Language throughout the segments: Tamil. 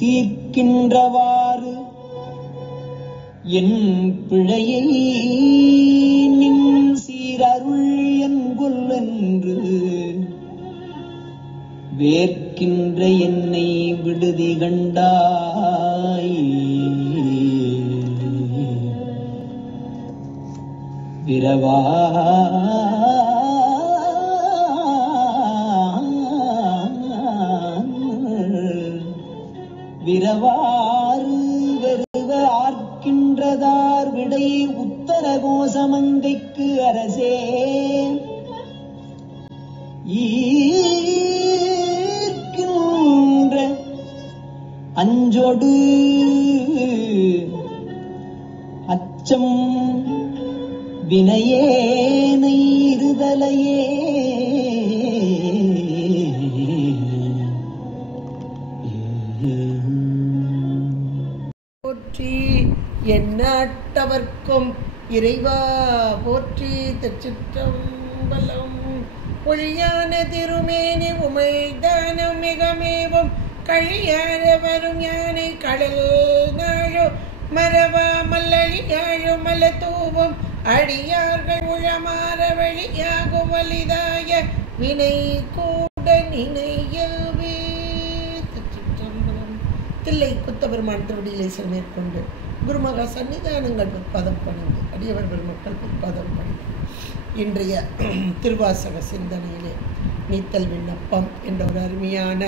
தீர்க்கின்றவாறு என் பிழையை நின் சீரருள் என்கொல் என்று வேர்க்கின்ற என்னை விடுதி கண்டாய். விரவா விரவாறு வெறுவ ஆர்க்கின்றதார் விடை உத்தர கோசமங்கைக்கு அரசே ஈர்க்கின்ற அஞ்சொடு அச்சம் வினையேனை இருதலையே போற்றி. எந்நாட்டவர்க்கும் இறைவா போற்றி. திருச்சிற்றம்பலம். ஒழியான திருமேனி உமைதானம் மிகமேவும் கழியார வரும் யானை கடல் நாழோ மரவா மல்லழியாழோ மல தூவும் அடியார்கள் உளமாற வெளியாகும் வலிதாய வினை கூட நினையவே. தில்லை குத்தபெருமான் திருவடியிலே மேற்கொண்டு குருமகா சன்னிதானங்கள் பிற்பதம் பணிந்து அடியவர் பெருமக்கள் பிற்பதம் பணிந்து இன்றைய திருவாசக சிந்தனையிலே நீத்தல் விண்ணப்பம் என்ற ஒரு அருமையான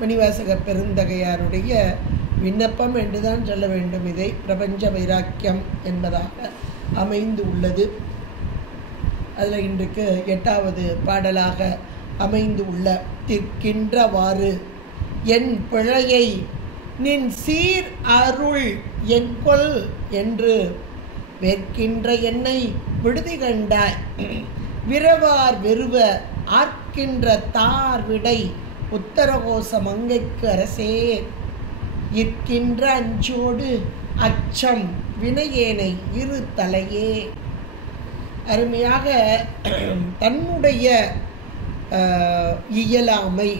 மணிவாசக பெருந்தகையாருடைய விண்ணப்பம் என்றுதான் சொல்ல வேண்டும். இதை பிரபஞ்ச வைராக்கியம் என்பதாக அமைந்து உள்ளது. அதில் இன்றைக்கு 8வது பாடலாக அமைந்து உள்ள தீர்க்கின்றவாறு என் பிழையை நின் சீர் அருள் என்கொல் என்று வேர்க்கின்ற என்னை விடுதி கண்டாய். விரவார் வெறுவ ஆர்க்கின்ற தார் விடை உத்தரகோச மங்கைக்கு அரசே இருக்கின்ற அஞ்சோடு அச்சம் வினையேனை இரு தலையே. அருமையாக தன்னுடைய இயலாமை,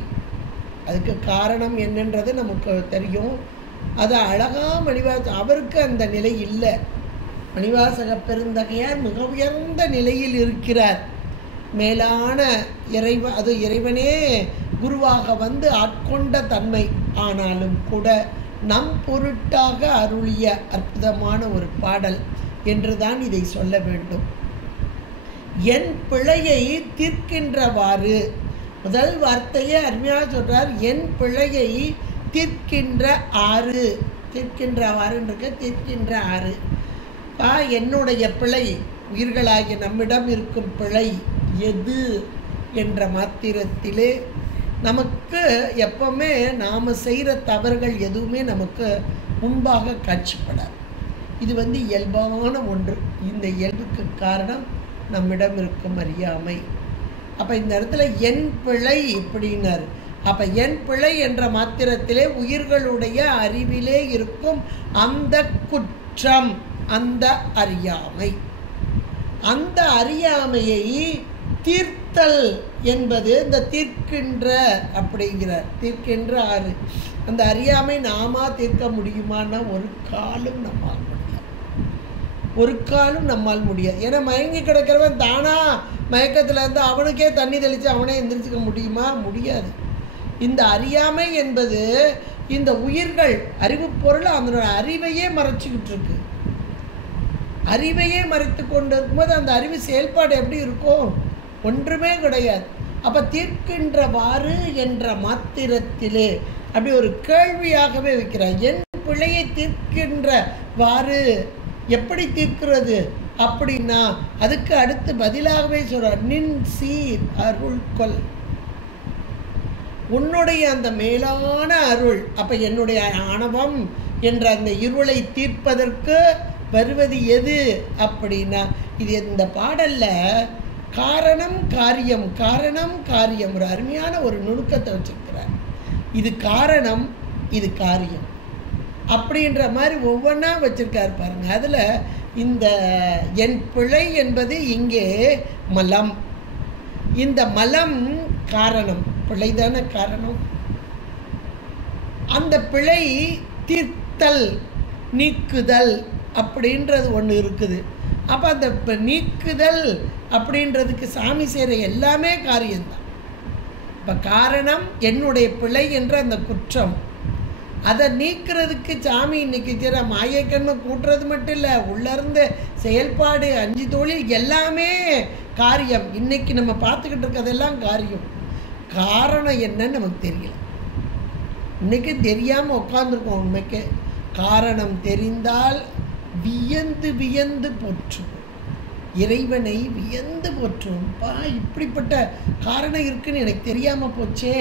அதுக்கு காரணம் என்னன்றது நமக்கு தெரியும். அது அழகாக அவருக்கு அந்த நிலை இல்லை. மணிவாசக பெருந்தகையார் மிக உயர்ந்த நிலையில் இருக்கிறார். மேலான அது இறைவனே குருவாக வந்து ஆட்கொண்ட தன்மை. ஆனாலும் கூட நம் பொருட்டாக அருளிய அற்புதமான ஒரு பாடல் என்றுதான் இதை சொல்ல வேண்டும். என் பிழையை தீர்க்கின்றவாறு, முதல் வார்த்தையே அருமையாக சொல்றார். என் பிழையை தீர்க்கின்ற ஆறு, தீர்க்கின்றவாறுன்றது தீர்க்கின்ற ஆறு. என்னுடைய பிழை, உயிர்களாகிய நம்மிடம் இருக்கும் பிழை எது என்ற மாத்திரத்திலே நமக்கு எப்பவுமே நாம் செய்கிற தவறுகள் எதுவுமே நமக்கு முன்பாக காட்சிப்படாது. இது இயல்பான ஒன்று. இந்த இயல்புக்கு காரணம் நம்மிடம் இருக்கும் அறியாமை. அப்போ இந்த இடத்துல என் பிழை எப்படின்னாரு. அப்போ என் பிழை என்ற மாத்திரத்திலே உயிர்களுடைய அறிவிலே இருக்கும் அந்த குற்றம், அந்த அறியாமை, அந்த அறியாமையை தீர்த்தல் என்பது இந்த தீர்க்கின்ற அப்படிங்கிறார். தீர்க்கின்ற ஆறு. அந்த அறியாமை நாம தீர்க்க முடியுமான்னா ஒரு காலும் நம்மால் முடியாது. ஒரு காலும் நம்மால் முடியாது. ஏன்னா மயங்கி கிடக்கிறவன் தானா மயக்கத்தில் இருந்து அவனுக்கே தண்ணி தெளித்து அவனே எந்திரிச்சிக்க முடியுமா? முடியாது. இந்த அறியாமை என்பது இந்த உயிர்கள் அறிவு பொருள் அதனோட அறிவையே மறைச்சிக்கிட்டு இருக்கு. அறிவையே மறைத்து கொண்டு இருக்கும்போது அந்த அறிவு செயல்பாடு எப்படி இருக்கும்? ஒன்றுமே கிடையாது. அப்போ தீர்க்கின்றவாறு என்ற மாத்திரத்திலே அப்படி ஒரு கேள்வியாகவே வைக்கிறார். என் பிழையை தீர்க்கின்றவாறு எப்படி தீர்க்கிறது அப்படின்னா அதுக்கு அடுத்து பதிலாகவே சொல்றார். நின் சீர் அருள் கொல், உன்னுடைய அந்த மேலான அருள். அப்ப என்னுடைய ஆணவம் என்ற அந்த இருளை தீர்ப்பதற்கு வருவது எது அப்படின்னா, இது இந்த பாடல்ல காரணம் காரியம், காரணம் காரியம், ஒரு அருமையான ஒரு நுணுக்கத்தை வச்சிருக்கிறார். இது காரணம், இது காரியம் அப்படின்ற மாதிரி ஒவ்வொன்றா வச்சிருக்காரு பாருங்க. அதில் இந்த என் பிழை என்பது இங்கே மலம். இந்த மலம் காரணம், பிழைதான காரணம். அந்த பிழை தீர்த்தல், நீக்குதல் அப்படின்றது ஒன்று இருக்குது. அப்போ அந்த நீக்குதல் அப்படின்றதுக்கு சாமி செய்கிற எல்லாமே காரியம்தான். இப்போ காரணம் என்னுடைய பிழை என்ற அந்த குற்றம், அதை நீக்கிறதுக்கு சாமி இன்னைக்கு செய்கிற மாயக்கண்மை கூட்டுறது மட்டும் இல்லை, உள்ளேருந்து செயல்பாடு 5 தொழில் எல்லாமே காரியம். இன்னைக்கு நம்ம பார்த்துக்கிட்டு இருக்கிறதெல்லாம் காரியம். காரணம் என்னன்னு நமக்கு தெரியல. இன்னைக்கு தெரியாமல் உட்காந்துருக்கோம். உண்மைக்கு காரணம் தெரிந்தால் வியந்து வியந்து போற்றும், இறைவனை வியந்து போற்றும். இப்படிப்பட்ட காரணம் இருக்குன்னு எனக்கு தெரியாமல் போச்சே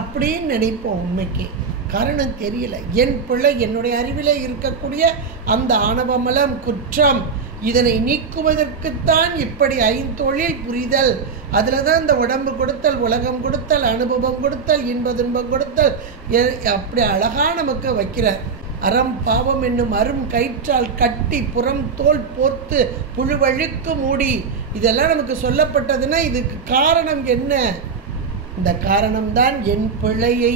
அப்படின்னு நினைப்போம். உண்மைக்கு காரணம் தெரியல. என் பிள்ளை என்னுடைய அறிவில் இருக்கக்கூடிய அந்த ஆணவமலம் குற்றம், இதனை நீக்குவதற்குத்தான் இப்படி 5 தொழில் புரிதல். அதில் தான் இந்த உடம்பு கொடுத்தல், உலகம் கொடுத்தல், அனுபவம் கொடுத்தல், இன்ப துன்பம் கொடுத்தல், அப்படி அழகா நமக்கு வைக்கிறார். அறம் பாவம் என்னும் அரும் கயிற்றால் கட்டி புறம் தோல் போர்த்து புழுவழுக்கு மூடி, இதெல்லாம் நமக்கு சொல்லப்பட்டதுன்னா இதுக்கு காரணம் என்ன? இந்த காரணம்தான் என் பிழையை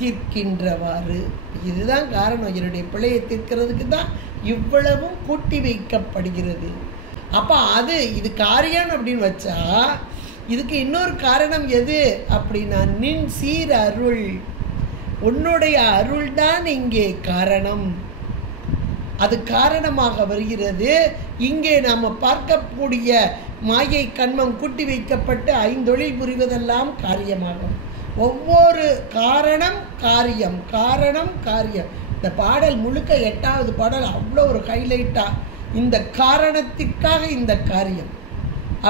தீர்க்கின்றவாறு. இதுதான் காரணம். என்னுடைய பிழையை தீர்க்கிறதுக்கு தான் இவ்வளவும் கூட்டி வைக்கப்படுகிறது. அப்போ இது காரியம் அப்படின்னு வச்சா, இதுக்கு இன்னொரு காரணம் எது அப்படின்னா, நின் சீர் அருள், உன்னுடைய அருள் தான் இங்கே காரணம். அது காரணமாக வருகிறது. இங்கே நாம் பார்க்கக்கூடிய மாயை கண்மம் கூட்டி வைக்கப்பட்டு 5 தொழில் புரிவதெல்லாம் காரியமாகும். ஒவ்வொரு காரணம் காரியம், காரணம் காரியம். இந்த பாடல் முழுக்க 8வது பாடல் அவ்வளோ ஒரு ஹைலைட்டாக இந்த காரணத்திற்காக இந்த காரியம்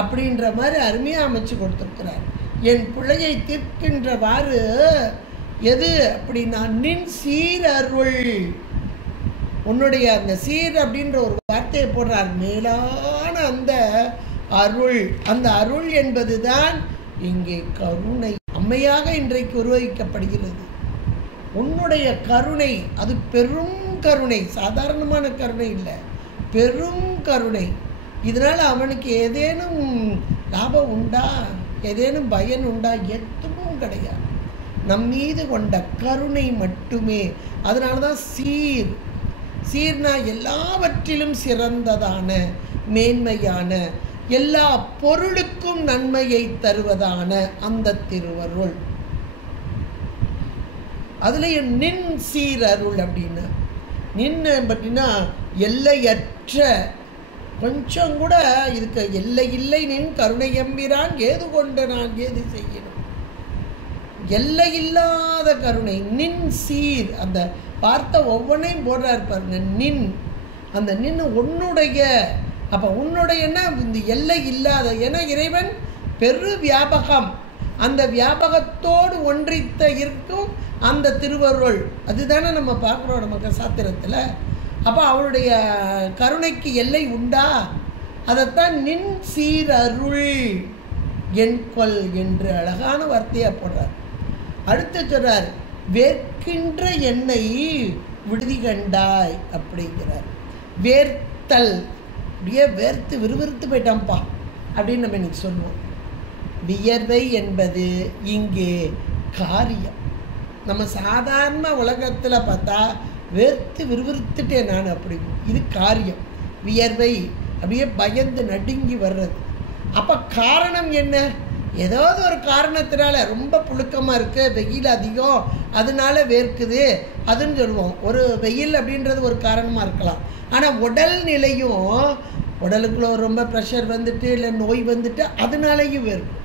அப்படின்ற மாதிரி அருமையாக அமைச்சு கொடுத்துருக்கிறார். என் பிள்ளையை தீர்க்கின்றவாறு எது அப்படின்னா, நின் சீரருள், உன்னுடைய அந்த சீர் அப்படின்ற ஒரு வார்த்தையை போடுறார். மேலான அந்த அருள், அந்த அருள் என்பது தான் இங்கே கருணை அம்மையாக இன்றைக்கு உருவகிக்கப்படுகிறது. உன்னுடைய கருணை, அது பெரும் கருணை, சாதாரணமான கருணை இல்லை, பெரும் கருணை. இதனால் அவனுக்கு ஏதேனும் லாபம் உண்டா, ஏதேனும் பயன் உண்டா? எதுவும் கிடையாது. நம் மீது கொண்ட கருணை மட்டுமே. அதனால தான் சீர், சீர்னா எல்லாவற்றிலும் சிறந்ததான, மேன்மையான, எல்லா பொருளுக்கும் நன்மையை தருவதான அந்த திருவருள். அதுலேயும் நின் சீரருள் அப்படின்னா, நின்று அப்படின்னா எல்லையற்ற, கொஞ்சம் கூட இதுக்கு எல்லை இல்லை நின் கருணை எம்பிரான் ஏது கொண்டு நான் ஏது செய்யணும். எல்லை இல்லாத கருணை, நின் சீர். அந்த வார்த்தை ஒவ்வொன்றையும் போடுறாரு பாருங்க. நின், அந்த நின் உன்னுடைய. அப்போ உன்னுடையன்னா இந்த எல்லை இல்லாத, ஏன்னா இறைவன் பெரு வியாபகம், அந்த வியாபகத்தோடு ஒன்றித்த இருக்கும் அந்த திருவருள். அதுதானே நம்ம பார்க்குறோம் நமக்கு சாத்திரத்தில். அப்போ அவருடைய கருணைக்கு எல்லை உண்டா? அதைத்தான் நின் சீரருள் என் கொல் என்று அழகான வார்த்தையாக போடுறார். அடுத்து சொல்றார், வேர்க்கின்ற என்னை விடுதி கண்டாய் அப்படிங்கிறார். வேர்த்தல், அப்படியே வேர்த்து விறுவிறுத்து போயிட்டான்ப்பா அப்படின்னு நம்ம இன்னைக்கு சொல்லுவோம். வியர்வை என்பது இங்கே காரியம். நம்ம சாதாரண உலகத்தில் பார்த்தா வேர்த்து விறுவிறுத்துட்டேன் நான் அப்படி, இது காரியம். வியர்வை அப்படியே பயந்து நடுங்கி வர்றது. அப்போ காரணம் என்ன? ஏதாவது ஒரு காரணத்தினால ரொம்ப புழுக்கமாக இருக்குது, வெயில் அதிகம், அதனால வேர்க்குது அதுன்னு சொல்லுவோம். ஒரு வெயில் அப்படின்றது ஒரு காரணமாக இருக்கலாம். ஆனால் உடல் நிலையும், உடலுக்குள்ள ரொம்ப ப்ரெஷர் வந்துட்டு இல்லை நோய் வந்துட்டு அதனாலேயும் வேர்க்கும்.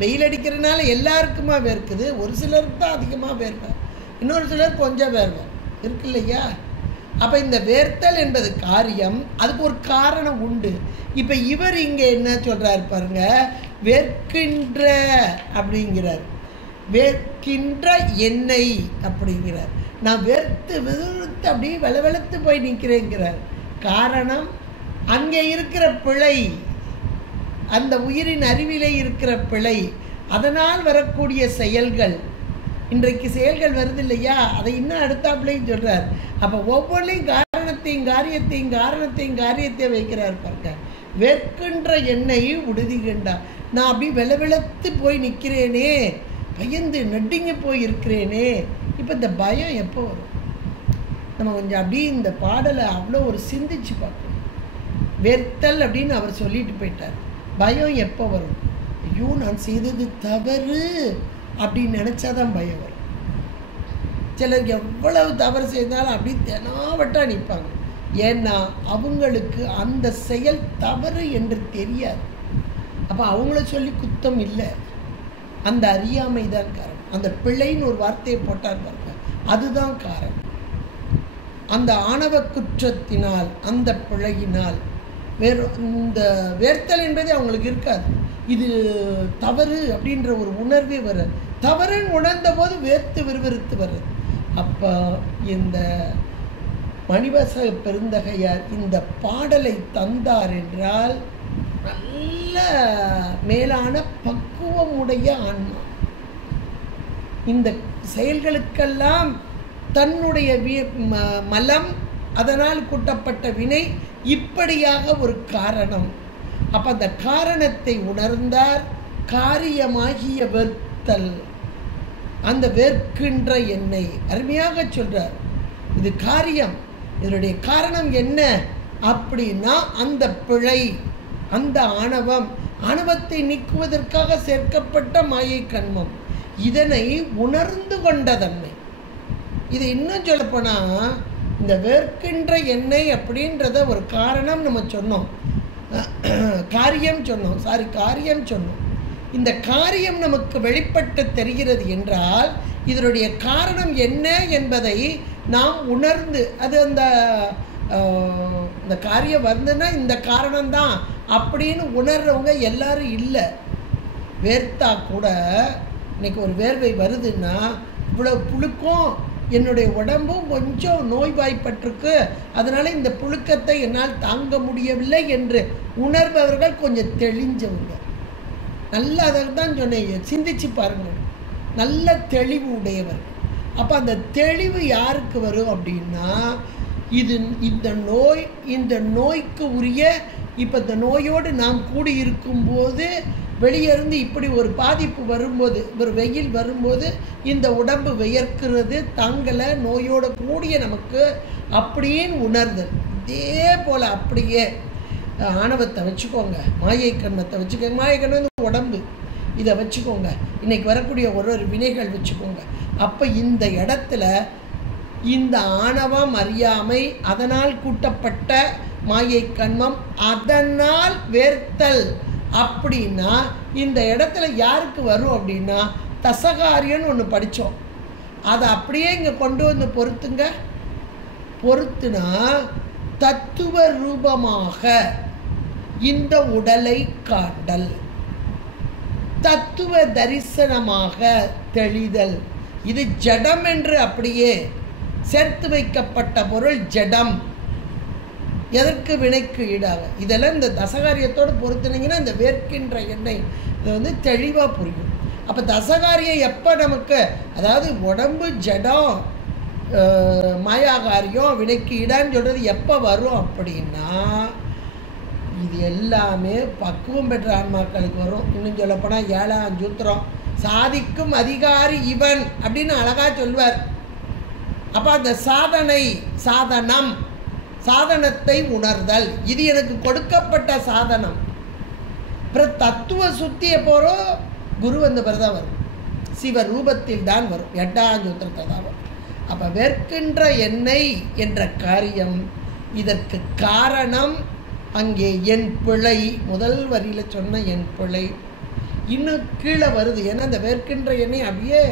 வெயில் அடிக்கிறதுனால எல்லாருக்குமா வேர்க்குது? ஒரு சிலருக்கு தான் அதிகமாக வேர்வை, இன்னொரு சிலர் கொஞ்சம் வேர்வை இருக்கு இல்லையா? அப்போ இந்த வேர்த்தல் என்பது காரியம், அதுக்கு ஒரு காரணம் உண்டு. இப்போ இவர் இங்கே என்ன சொல்கிறார் பாருங்க, வேர்க்கின்ற அப்படிங்கிறார். வேர்க்கின்ற எண்ணெய் அப்படிங்கிறார். நான் வெறுத்து விறுத்து அப்படியே வெளவெளுத்து போய் நிற்கிறேங்கிறார். காரணம், அங்கே இருக்கிற பிழை, அந்த உயிரின் அறிவிலே இருக்கிற பிழை, அதனால் வரக்கூடிய செயல்கள். இன்றைக்கு செயல்கள் வருது இல்லையா, அதை இன்னும் அடுத்தாப்புலையும் சொல்றார். அப்போ ஒவ்வொன்றையும் காரணத்தையும் காரியத்தையும் வைக்கிறார் பாருங்க. வெற்கின்ற என்னை உடுதிகின்றா, நான் அப்படி வெளவெளுத்து போய் நிற்கிறேனே, பயந்து நடுங்கி போய் இருக்கிறேனே. இப்போ இந்த பயம் எப்போ வரும்? நம்ம கொஞ்சம் அப்படி இந்த பாடலை அவ்வளோ ஒரு சிந்திச்சு பார்க்கணும். வெறுத்தல் அப்படின்னு அவர் சொல்லிட்டு போயிட்டார். பயம் எப்போ வரும்? ஐயோ, நான் செய்தது தவறு அப்படின்னு நினச்சாதான் பயம் வரும். சிலருக்கு எவ்வளவு தவறு செய்தாலும் அப்படி தெனாவட்டா நிற்பாங்க. ஏன்னா அவங்களுக்கு அந்த செயல் தவறு என்று தெரியாது. அப்போ அவங்கள சொல்லி குத்தம் இல்லை, அந்த அறியாமை தான் காரணம். அந்த பிழைன்னு ஒரு வார்த்தையை போட்டார் பாருங்க, அதுதான் காரணம். அந்த ஆணவ குற்றத்தினால், அந்த பிழையினால் இந்த வேர்த்தல் என்பதே அவங்களுக்கு இருக்காது. இது தவறு அப்படின்ற ஒரு உணர்வே வராது. தவறுன்னு உணர்ந்த போது வேர்த்து விறுவிறுத்து வருது. அப்போ இந்த மணிவாசக பெருந்தகையார் இந்த பாடலை தந்தார் என்றால் நல்ல மேலான பக்குவமுடைய ஆன்மா. இந்த செயல்களுக்கெல்லாம் தன்னுடைய மலம், அதனால் கூட்டப்பட்ட வினை இப்படியாக ஒரு காரணம். அப்போ அந்த காரணத்தை உணர்ந்தார். காரியமாகிய வெறுத்தல், அந்த வெறுக்கின்ற என்னை அருமையாக சொல்றார். இது காரியம், இதனுடைய காரணம் என்ன அப்படின்னா அந்த பிழை, அந்த ஆணவத்தை நீக்குவதற்காக சேர்க்கப்பட்ட மாயை கண்மம். இதனை உணர்ந்து கொண்ட தன்மை. இது இன்னும் சொல்லப்போனா, இந்த வெறுக்கின்ற எண்ணெய் அப்படின்றத ஒரு காரணம் நம்ம சொன்னோம், காரியம் சொன்னோம். இந்த காரியம் நமக்கு வெளிப்பட்டு தெரிகிறது என்றால் இதனுடைய காரணம் என்ன என்பதை நாம் உணர்ந்து, அது அந்த காரியம் வந்துன்னா இந்த காரணம்தான் அப்படின்னு உணர்றவங்க எல்லாரும் இல்லை. வேர்த்தா கூட இன்னைக்கு ஒரு வேர்வை வருதுன்னா, இவ்வளோ புழுக்கம், என்னுடைய உடம்பும் கொஞ்சம் நோய்வாய்ப்பட்டிருக்கு, அதனால் இந்த புழுக்கத்தை என்னால் தாங்க முடியவில்லை என்று உணர்பவர்கள் கொஞ்சம் தெளிஞ்சவங்க. நல்லா அதை தான் சொன்னீங்க, சிந்திச்சு பாருங்கள், நல்ல தெளிவு உடையவர். அப்போ அந்த தெளிவு யாருக்கு வரும் அப்படின்னா, இந்த நோய்க்கு உரிய, இப்போ இந்த நோயோடு நாம் கூடி இருக்கும்போது வெளியே இருந்து இப்படி ஒரு பாதிப்பு வரும்போது, ஒரு வெயில் வரும்போது இந்த உடம்பு வியர்க்கிறது, தாங்கலை, நோயோடு கூடிய நமக்கு அப்படின்னு உணர்தல். இதே போல் அப்படியே ஆணவத்தை வச்சுக்கோங்க, மாயை கண்மத்தை வச்சுக்கோங்க. மாயை கண்மம் உடம்பு, இதை வச்சுக்கோங்க. இன்றைக்கி வரக்கூடிய ஒரு வினைகள் வச்சுக்கோங்க. அப்போ இந்த இடத்துல இந்த ஆணவம், அறியாமை, அதனால் கூட்டப்பட்ட மாயை கண்மம், அதனால் வேர்த்தல் அப்படின்னா இந்த இடத்துல யாருக்கு வரும் அப்படின்னா, தசகாரியன்னு ஒன்று படித்தோம், அதை அப்படியே இங்கே கொண்டு வந்து பொறுத்துனா தத்துவ ரூபமாக இந்த உடலை காண்டல், தத்துவ தரிசனமாக தெளிதல். இது ஜடம் என்று அப்படியே சேர்த்து வைக்கப்பட்ட பொருள் ஜடம். எதற்கு? வினைக்கு ஈடாக. இதெல்லாம் இந்த தசகாரியத்தோடு பொறுத்துனீங்கன்னா இந்த வேர்க்கின்ற எண்ணெய் இது தெளிவாக புரியும். அப்போ தசகாரியம் எப்போ நமக்கு, அதாவது உடம்பு ஜடம், மாயாகாரியம், வினைக்கு ஈடான்னு சொல்கிறது எப்போ வரும் அப்படின்னா, இது எல்லாமே பக்குவம் பெற்ற ஆன்மாக்களுக்கு வரும். இன்னும் சொல்லப்போனால் 7ஆம் சூத்திரம், சாதிக்கும் அதிகாரி இவன் அப்படின்னு அழகாக சொல்வார். அப்போ அந்த சாதனத்தை உணர்தல், இது எனக்கு கொடுக்கப்பட்ட சாதனம். அப்புறம் தத்துவ சுத்தியை போகிறோம், குரு வந்த பிறகு தான் வரும், சிவ ரூபத்தில் தான் வரும், 8ஆம் சூத்திரத்தை தான் வரும். அப்போ வெறுக்கின்ற எண்ணெய் என்ற காரியம், இதற்கு காரணம் அங்கே என் பிழை. முதல் வரியில் சொன்ன என் பிழை இன்னும் கீழே வருது. ஏன்னா இந்த வெறுக்கின்ற எண்ணெய் அப்படியே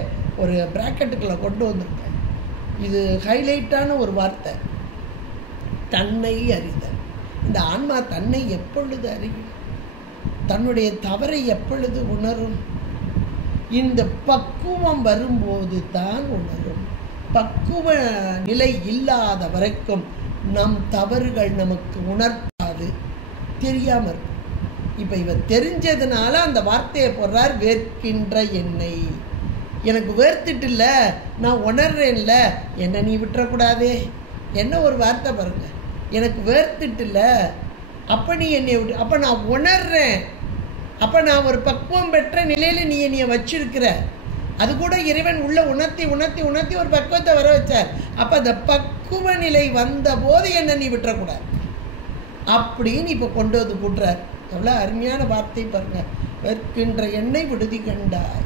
ஒரு பிராக்கெட்டுக்குள்ளே கொண்டு வந்திருக்கேன். இது ஹைலைட்டான ஒரு வார்த்தை, தன்னை அறிதல். இந்த ஆன்மா தன்னை எப்பொழுது அறியும்? தன்னுடைய தவறை எப்பொழுது உணரும்? இந்த பக்குவம் வரும்போது தான் உணரும். பக்குவ நிலை இல்லாத வரைக்கும் நம் தவறுகள் நமக்கு உணர்த்தாது, தெரியாமல் இருக்கும். இப்போ இவர் தெரிஞ்சதுனால அந்த வார்த்தையை போடுறார், வேர்க்கின்ற என்னை. எனக்கு வேர்த்துட்டு இல்லை, நான் உணர்றேன்ல, என்ன நீ விட்டுறக்கூடாதே. என்ன ஒரு வார்த்தை பாருங்க, எனக்கு வேர்த்துட்டு இல்லை, அப்போ நீ என்னை விட்டு, அப்போ நான் உணர்றேன், அப்போ நான் ஒரு பக்குவம் பெற்ற நிலையில் நீ என்னைய வச்சிருக்கிற. அது கூட இறைவன் உள்ள உணர்த்தி உணர்த்தி உணர்த்தி ஒரு பக்குவத்தை வர வச்சார். அப்போ அந்த பக்குவ நிலை வந்த போது என்ன நீ விட்டுறக்கூடாது அப்படின்னு இப்போ கொண்டு வந்து கூட்டுறார். எவ்வளோ அருமையான வார்த்தை பாருங்க, வேர்க்கின்ற என்னை விடுதி கண்டாய்.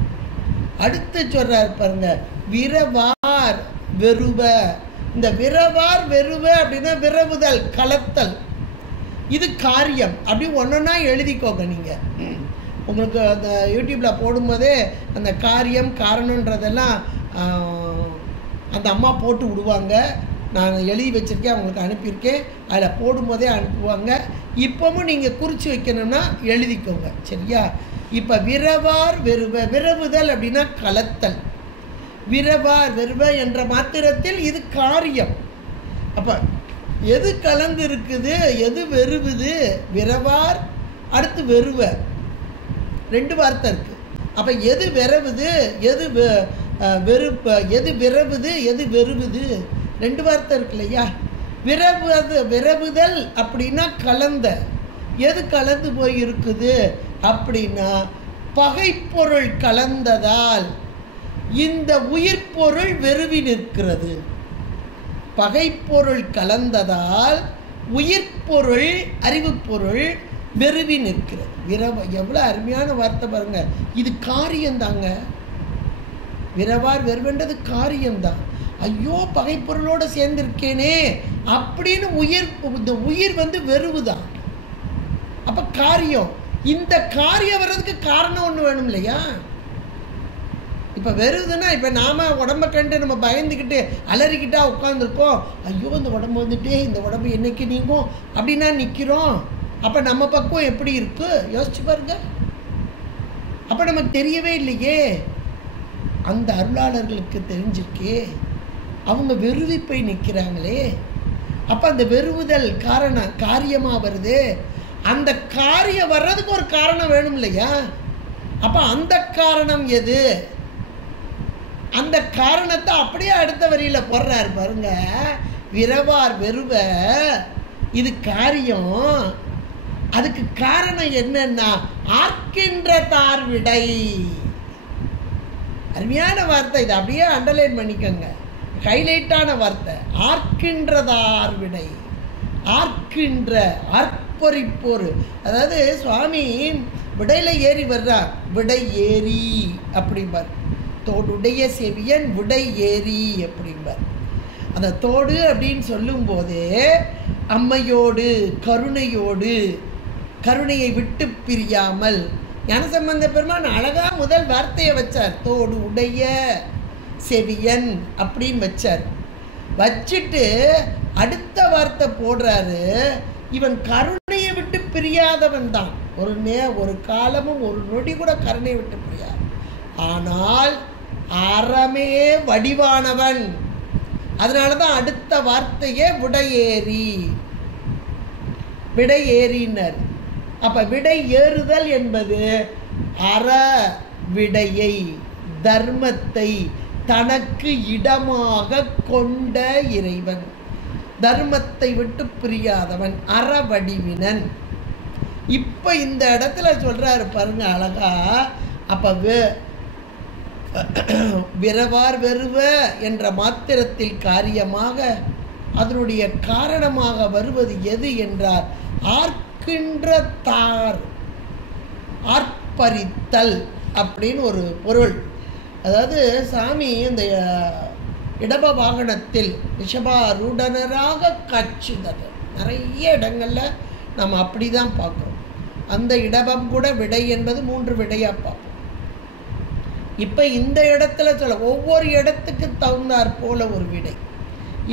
அடுத்து சொல்றார் பாருங்க, விரவார் வெறுவ. இந்த விரவார் வெறுவ அப்படின்னா விரவுதல், கலத்தல், இது காரியம். அப்படி ஒன்றொன்னா எழுதிக்கோங்க. நீங்கள் உங்களுக்கு அந்த யூடியூப்பில் போடும்போதே அந்த காரியம் காரணன்றதெல்லாம் அந்த அம்மா போட்டு விடுவாங்க. நான் எழுதி வச்சுருக்கேன், அவங்களுக்கு அனுப்பியிருக்கேன். அதில் போடும்போதே அனுப்புவாங்க. இப்போவும் நீங்கள் குறித்து வைக்கணும்னா எழுதிக்கோங்க, சரியா? இப்போ விரவார் வெறுவ, விரவுதல் அப்படின்னா கலத்தல். விரவார் வெறுவ என்ற மாத்திரத்தில் இது காரியம். அப்போ எது கலந்து இருக்குது, எது வெறுவுது? விரவார், அடுத்து வெறுவ, ரெண்டு வார்த்தை இருக்குது. அப்போ எது விரவுது, எது வெறுப்ப, எது விரவுது, எது வெறுவுது, ரெண்டு வார்த்தை இருக்கு இல்லையா? விரவுது, விரவுதல் அப்படின்னா கலந்த. எது கலந்து போய் இருக்குது அப்படின்னா பகைப்பொருள் கலந்ததால் இந்த உயிர் பொருள் வெறுவி நிற்கிறது. பகைப்பொருள் கலந்ததால் உயிர் பொருள், அறிவு பொருள் வெறுவி நிற்கிறது. எவ்வளோ அருமையான வார்த்தை பாருங்க. இது காரியம்தாங்க. விரவார் வெறுவென்றது காரியம்தான். ஐயோ பகைப்பொருளோடு சேர்ந்திருக்கேனே அப்படின்னு இந்த உயிர் வெறுவுதான். அப்போ காரியம். இந்த காரியம் வர்றதுக்கு காரணம் ஒன்று வேணும் இல்லையா? இப்போ வெறுதுன்னா, இப்போ நாம் உடம்பை கண்டு நம்ம பயந்துக்கிட்டு அலறிக்கிட்டா உட்காந்துருக்கோம். ஐயோ இந்த உடம்பு வந்துட்டே, இந்த உடம்பு என்னைக்கு நீங்கும் அப்படின்னா நிற்கிறோம். அப்போ நம்ம பக்குவம் எப்படி இருக்கு யோசிச்சு பாருங்க. அப்போ நமக்கு தெரியவே இல்லையே. அந்த அருளாளர்களுக்கு தெரிஞ்சிருக்கே, அவங்க வெறுவி போய் நிற்கிறாங்களே. அப்போ அந்த வெறுவுதல் காரியமாக வருது. அந்த காரியம் வர்றதுக்கு ஒரு காரணம் வேணும் இல்லையா? அப்போ அந்த காரணம் எது? அந்த காரணத்தை அப்படியே அடுத்த வரியில் போடுறாரு பாருங்க. விரவார் வெறுவ, இது காரியம். அதுக்கு காரணம் என்னன்னா ஆர்க்கின்ற தார் விடை. அருமையான வார்த்தை, இதை அப்படியே அண்டர்லைன் பண்ணிக்கோங்க, ஹைலைட்டான வார்த்தை. ஆர்க்கின்றதார் விடை. ஆர்க்கின்ற, ஆர்ப்பரிப்போர். அதாவது சுவாமி விடையில் ஏறி வர்றார். விடை ஏறி அப்படிம்பார். தோடுடைய செவியன் விடை ஏறி அப்படிம்பார். அந்த தோடு அப்படின்னு சொல்லும்போதே அம்மையோடு கருணையோடு, கருணையை விட்டு பிரியாமல் ஞானசம்பந்த பெருமான் அழகா முதல் வார்த்தையை வச்சார். தோடு உடைய செவியன் அப்படின்னு வச்சார். வச்சுட்டு அடுத்த வார்த்தை போடுறாரு, இவன் கருணையை விட்டு பிரியாதவன் தான். ஒரு காலமும் ஒரு நொடி கூட கருணையை விட்டு பிரியாது. ஆனால் அறமே வடிவானவன். அதனால தான் அடுத்த வார்த்தையே விடையேறி, விடையேறினர். அப்ப விடை ஏறுதல் என்பது அற விடையை, தர்மத்தை தனக்கு இடமாக கொண்ட இறைவன். தர்மத்தை விட்டு பிரியாதவன், அறவடிவினன். இப்ப இந்த இடத்துல சொல்றாரு பாருங்க அழகா. அப்ப விரவார் வெறுவ என்ற மாத்திரத்தில் காரியமாக அதனுடைய காரணமாக வருவது எது என்றால் ஆர்க்கின்ற தார், ஆர்ப்பரித்தல் அப்படின்னு ஒரு பொருள். அதாவது சாமி இந்த இடப வாகனத்தில் ரிஷபாரூடனராக காட்சி தரு. நிறைய இடங்களில் நம்ம அப்படி தான் பார்க்குறோம். அந்த இடபம் கூட விடை என்பது 3 விடையாக பார்ப்போம். இப்போ இந்த இடத்துல சொல்ல ஒவ்வொரு இடத்துக்கு தகுந்தாற் போல ஒரு விடை.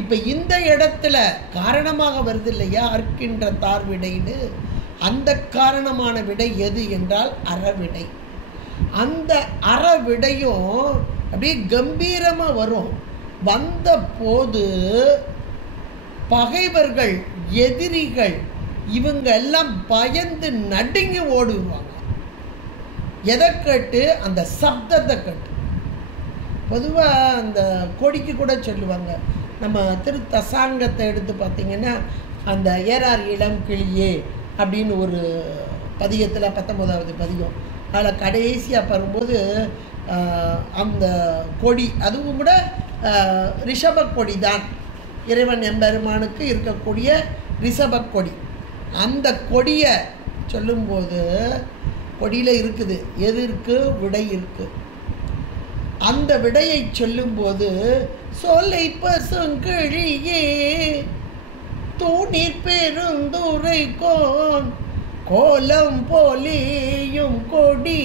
இப்போ இந்த இடத்துல காரணமாக வருது இல்லையா அர்க்கின்ற தார் விடைன்னு, அந்த காரணமான விடை எது என்றால் அறவிடை. அந்த அறவிடையும் அப்படியே கம்பீரமாக வரும். வந்த போது பகைவர்கள், எதிரிகள் இவங்க எல்லாம் பயந்து நடுங்கி ஓடுவாங்க. எதை கேட்டு? அந்த சப்தத்தை கேட்டு. பொதுவாக அந்த கொடிக்கு கூட சொல்லுவாங்க. நம்ம திருத்தசாங்கத்தை எடுத்து பார்த்தீங்கன்னா, அந்த ஏறார் இளம் கிளியே அப்படின்னு ஒரு பதியத்தில் 19வது பதியம், அதில் கடைசியாக வரும்போது அந்த கொடி, அதுவும் கூட ரிஷப கொடி தான், இறைவன் எம்பெருமானுக்கு இருக்கக்கூடிய ரிஷப கொடி. அந்த கொடியை சொல்லும்போது கொடியில் இருக்குது, எது இருக்குது? விடை இருக்குது. அந்த விடையை சொல்லும்போது சொல்லை பசுங்கிழியே தூணீர் பெருந்துரை கோன் கோலம் போலேயும் கொடி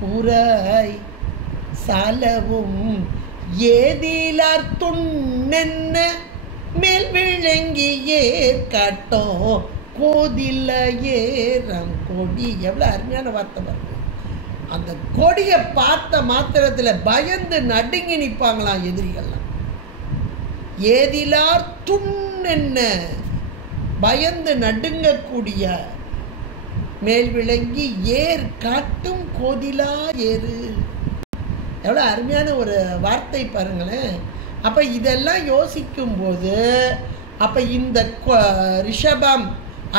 கூராய் சாலவும் ஏதிலார் துண்ணென்ன மேல் விளங்கியே காட்டும் கோதில்ல ஏறம் கொடி. எவ்வளோ அருமையான வார்த்தை பாருங்க. அந்த கொடியை பார்த்த மாத்திரத்தில் பயந்து நடுங்கி நிற்பாங்களாம் எதிரிகள்லாம். ஏதிலார் துண்ணென்ன, பயந்து நடுங்கக்கூடிய, மேல் விளங்கி ஏர் காட்டும் கோதிலா ஏறு. எவ்வளோ அருமையான ஒரு வார்த்தை பாருங்களேன். அப்போ இதெல்லாம் யோசிக்கும்போது, அப்போ இந்த ரிஷபம்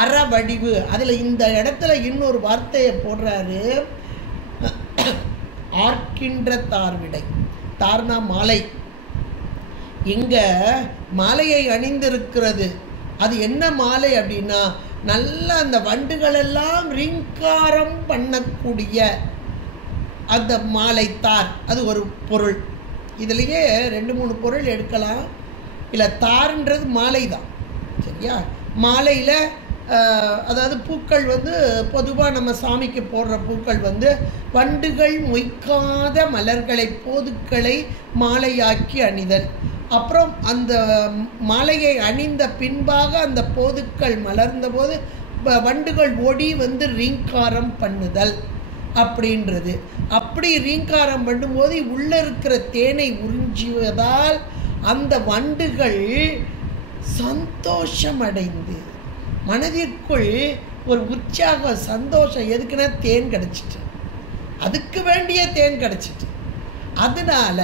அறவடிவு, அதில் இந்த இடத்துல இன்னொரு வார்த்தையை போடுறாரு, ஆர்க்கின்ற தார்விடை. தார்னா மாலை. இங்க மாலையை அணிந்திருக்கிறது. அது என்ன மாலை அப்படின்னா, நல்ல அந்த வண்டுகள் எல்லாம் ரீங்காரம் பண்ணக்கூடிய அந்த மாலை தார். அது ஒரு பொருள். இதுலேயே 2-3 பொருள் எடுக்கலாம். இல்லை, தார்ன்றது மாலை தான், சரியா? மாலையில் அதாவது பூக்கள் பொதுவாக நம்ம சாமிக்கு போடுற பூக்கள் வண்டுகள் மொய்க்காத மலர்களை, போதுக்களை மாலையாக்கி அணிதல். அப்புறம் அந்த மாலையை அணிந்த பின்பாக அந்த போதுக்கள் மலர்ந்த போது வண்டுகள் ஓடி ரீங்காரம் பண்ணுதல் அப்படின்றது. அப்படி ரீங்காரம் பண்ணும்போது உள்ளே இருக்கிற தேனை உறிஞ்சுவதால் அந்த வண்டுகள் சந்தோஷம் அடைந்து மனதிற்குள் ஒரு உற்சாகம், சந்தோஷம். எதுக்குன்னா தேன் கிடச்சிட்டு, அதுக்கு வேண்டிய தேன் கிடச்சிட்டு. அதனால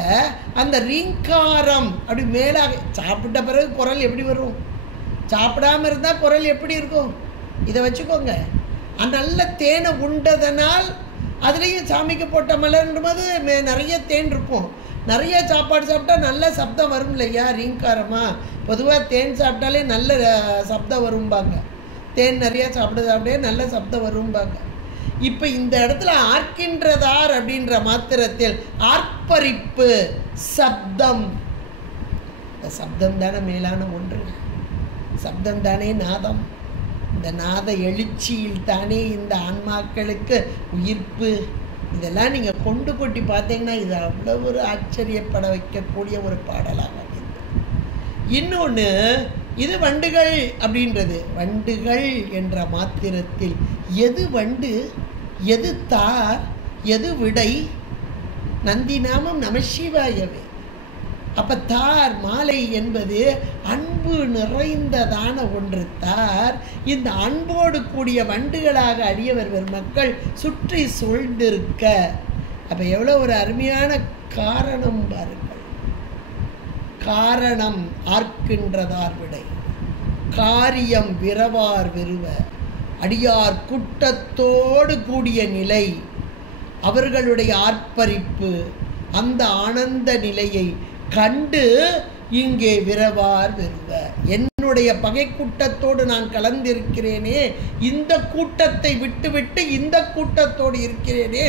அந்த ரீங்காரம் அப்படி மேலாக, சாப்பிட்ட பிறகு குரல் எப்படி வரும்? சாப்பிடாமல் இருந்தால் குரல் எப்படி இருக்கும்? இதை வச்சுக்கோங்க. நல்ல தேனை உண்டதனால், அதுலேயும் சாமிக்கு போட்ட மலர்ன்றது நிறைய தேன் இருக்கும். நிறைய சாப்பாடு சாப்பிட்டா நல்ல சப்தம் வரும் இல்லையா? ரீங்காரமாக பொதுவாக தேன் சாப்பிட்டாலே நல்ல சப்தம் வரும்பாங்க. தேன் நிறைய சாப்பிட நல்ல சப்தம் வரும்பாங்க. இப்போ இந்த இடத்துல ஆர்க்கின்றதார் அப்படின்ற மாத்திரத்தில் ஆர்ப்பரிப்பு, சப்தம். இந்த சப்தம் தானே மேலான ஒன்று. சப்தம் தானே நாதம். இந்த நாத எழுச்சியில் தானே இந்த ஆன்மாக்களுக்கு உயிர்ப்பு. இதெல்லாம் நீங்கள் கொண்டு கொட்டி பார்த்தீங்கன்னா இது அவ்வளோ ஒரு ஆச்சரியப்பட வைக்கக்கூடிய ஒரு பாடலாக அமைந்தது. இன்னொன்று, இது வண்டுகள் அப்படின்றது. வண்டுகள் என்ற மாத்திரத்தில் எது வண்டு, எது தார், எது விடை? நந்தி நாமம் நமசிவாயவே. அப்போ தார் மாலை என்பது அன்பு நிறைந்ததான ஒன்று. தார் இந்த அன்போடு கூடிய வண்டுகளாக அடியவர் மக்கள் சுற்றி சூழ்ந்திருக்க. அப்போ எவ்வளோ ஒரு அருமையான காரணம் பாருங்கள். காரணம் ஆர்க்கின்றதார் விடை, காரியம் விரவார் வெறுவ, அடியார் கூட்டத்தோடு கூடிய நிலை, அவர்களுடைய ஆர்ப்பரிப்பு, அந்த ஆனந்த நிலையை கண்டு இங்கே விரவார் வெறுவ. என்னுடைய பகை கூட்டத்தோடு நான் கலந்திருக்கிறேனே, இந்த கூட்டத்தை விட்டுவிட்டு இந்த கூட்டத்தோடு இருக்கிறேனே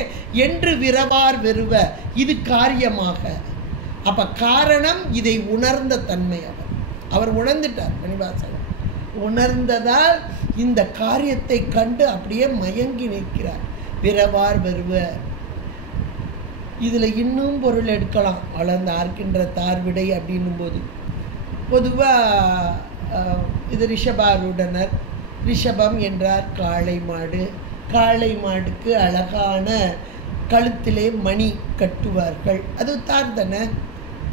என்று விரவார் வெறுவ. இது காரியமாக. அப்போ காரணம் இதை உணர்ந்த தன்மை. அவர் உணர்ந்துட்டார். மணிவாசகர் உணர்ந்ததால் இந்த காரியத்தை கண்டு அப்படியே மயங்கி நிற்கிறார். விரவார் வெறுவ. இதில் இன்னும் பொருள் எடுக்கலாம். வளர்ந்து ஆர்க்கின்ற தார்விடை அப்படின்னும் போது பொதுவாக இது ரிஷபாரூடனர். ரிஷபம் என்றார் காளை மாடு. காளை மாடுக்கு அழகான கழுத்திலே மணி கட்டுவார்கள். அது தார் தானே.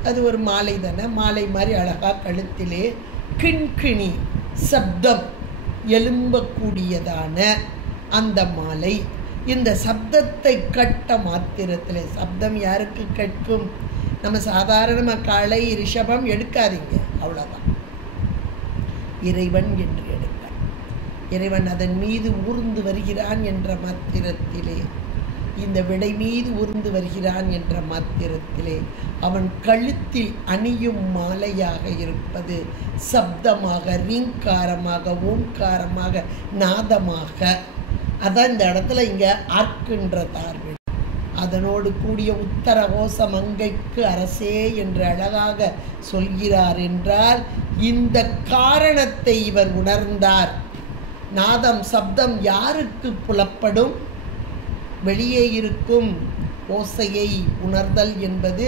அது ஒரு மாலை தானே, மாலை மாதிரி அழகாக கழுத்திலே கிண்கிணி சப்தம் எழும்பக்கூடியதான அந்த மாலை. இந்த சப்தத்தை கட்ட மாத்திரத்தில், சப்தம் யாருக்கு கேட்கும்? நம்ம சாதாரணமாக காளை ரிஷபம் எடுக்காதீங்க, அவ்வளோதான். இறைவன் என்று எடுக்க, இறைவன் அதன் மீது ஊர்ந்து வருகிறான் என்ற மாத்திரத்திலே, இந்த விடை மீது ஊர்ந்து வருகிறான் என்ற மாத்திரத்திலே அவன் கழுத்தில் அணியும் மாலையாக இருப்பது சப்தமாக, ரீங்காரமாக, ஓங்காரமாக, நாதமாக. அதான் இந்த இடத்துல இங்கே ஆர்க்கின்ற தார்விடை. அதனோடு கூடிய உத்தரகோச மங்கைக்கு அரசே என்று அழகாக சொல்கிறார் என்றால் இந்த காரணத்தை இவர் உணர்ந்தார். நாதம் சப்தம் யாருக்கு புலப்படும்? வெளியே இருக்கும் ஓசையை உணர்தல் என்பது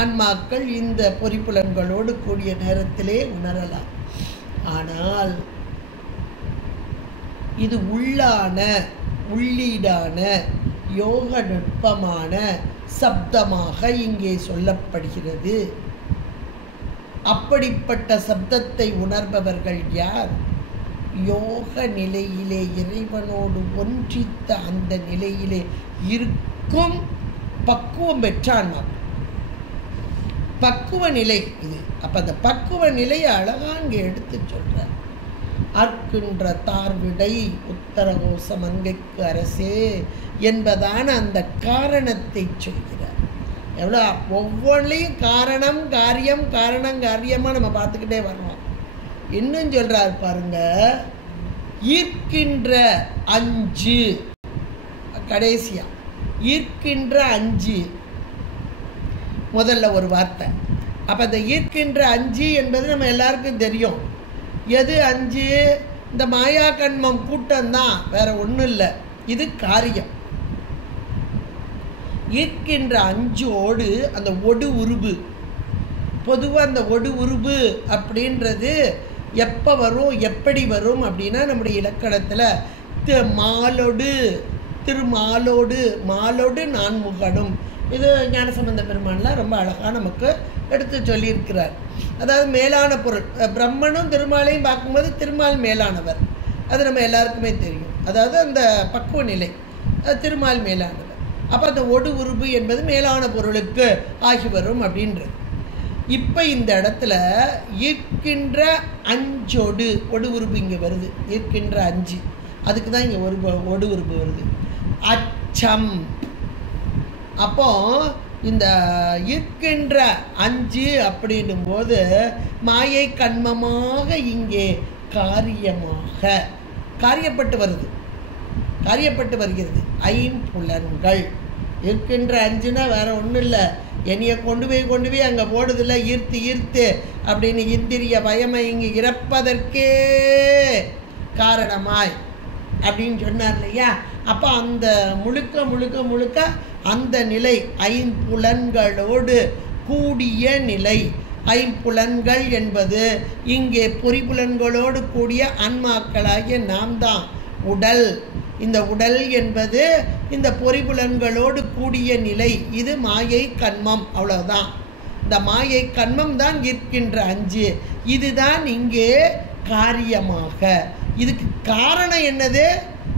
ஆன்மாக்கள் இந்த பொறிப்புலன்களோடு கூடிய நேரத்திலே உணரலாம். ஆனால் இது உள்ளீடான யோக நுட்பமான சப்தமாக இங்கே சொல்லப்படுகிறது. அப்படிப்பட்ட சப்தத்தை உணர்பவர்கள் யார்? யோக நிலையிலே இறைவனோடு ஒன்றித்த அந்த நிலையிலே இருக்கும் பக்குவம் பெற்றான். பக்குவ நிலை இது. அப்ப அந்த பக்குவ நிலையை அழகா இங்கே எடுத்து சொல்றார். ஆர்க்கின்ற தார்விடை உத்தரகோச மங்கைக்கு அரசே என்பதான அந்த காரணத்தை சொல்கிறார். எவ்வளோ ஒவ்வொன்றையும் காரணம் காரியம் காரணம் காரியமாக நம்ம பார்த்துக்கிட்டே வர்றோம். இன்னும் சொல்றார் பாருங்க, ஈர்க்கின்ற அஞ்சு, கடைசியா ஈர்க்கின்ற அஞ்சு முதல்ல ஒரு வார்த்தை. அப்ப அந்த ஈர்க்கின்ற அஞ்சு என்பது நம்ம எல்லாருக்கும் தெரியும். எது அஞ்சு? இந்த மாயா கண்மம் கூட்டம்தான், வேற ஒன்றும் இல்லை. இது காரியம். ஈர்க்கின்ற அஞ்சோடு அந்த ஒடு உருபு. பொதுவாக அந்த ஒடு உருபு அப்படின்றது எப்போ வரும், எப்படி வரும் அப்படின்னா நம்முடைய இலக்கணத்தில் மாலோடு, திருமாலோடு, மாலோடு நான்முகனும், இது ஞானசம்பந்த பெருமான்லாம் ரொம்ப அழகாக நமக்கு எடுத்து சொல்லியிருக்கிறார். அதாவது மேலான பொருள். பிரம்மனும் திருமாலையும் பார்க்கும்போது திருமால் மேலானவர், அது நம்ம எல்லாருக்குமே தெரியும். அதாவது அந்த பக்குவ நிலை, திருமால் மேலானவர். அப்போ அந்த ஒடு உருபு என்பது மேலான பொருளுக்கு ஆகி வரும் அப்படின்றது. இப்போ இந்த இடத்துல ஈர்க்கின்ற அஞ்சோடு ஒடு உருபு இங்கே வருது. ஈர்க்கின்ற அஞ்சு, அதுக்கு தான் இங்கே ஒடு உருபு வருது. அச்சம். அப்போ இந்த ஈர்க்கின்ற அஞ்சு அப்படின்னும் போது மாயை கண்மமாக இங்கே காரியமாக காரியப்பட்டு வருகிறது. ஐம்புலன்கள். ஈர்க்கின்ற அஞ்சுனா வேற ஒன்றும் இல்லை, என்னைய கொண்டு போய் அங்கே போடுதில்ல, ஈர்த்து அப்படின்னு இந்திரிய பயமை இங்கே இறப்பதற்கே காரணமாய் அப்படின்னு சொன்னார் இல்லையா? அப்போ அந்த முழுக்க அந்த நிலை ஐம்புலன்களோடு கூடிய நிலை. ஐம்புலன்கள் என்பது இங்கே பொறிப்புலன்களோடு கூடிய ஆன்மாக்களாகிய நாம் தான். உடல், இந்த உடல் என்பது இந்த பொறிப்புலன்களோடு கூடிய நிலை. இது மாயை கண்மம், அவ்வளவுதான். இந்த மாயை கண்மம் தான் இருக்கின்ற அஞ்சு. இதுதான் இங்கே காரியமாக. இதுக்கு காரணம் என்னது?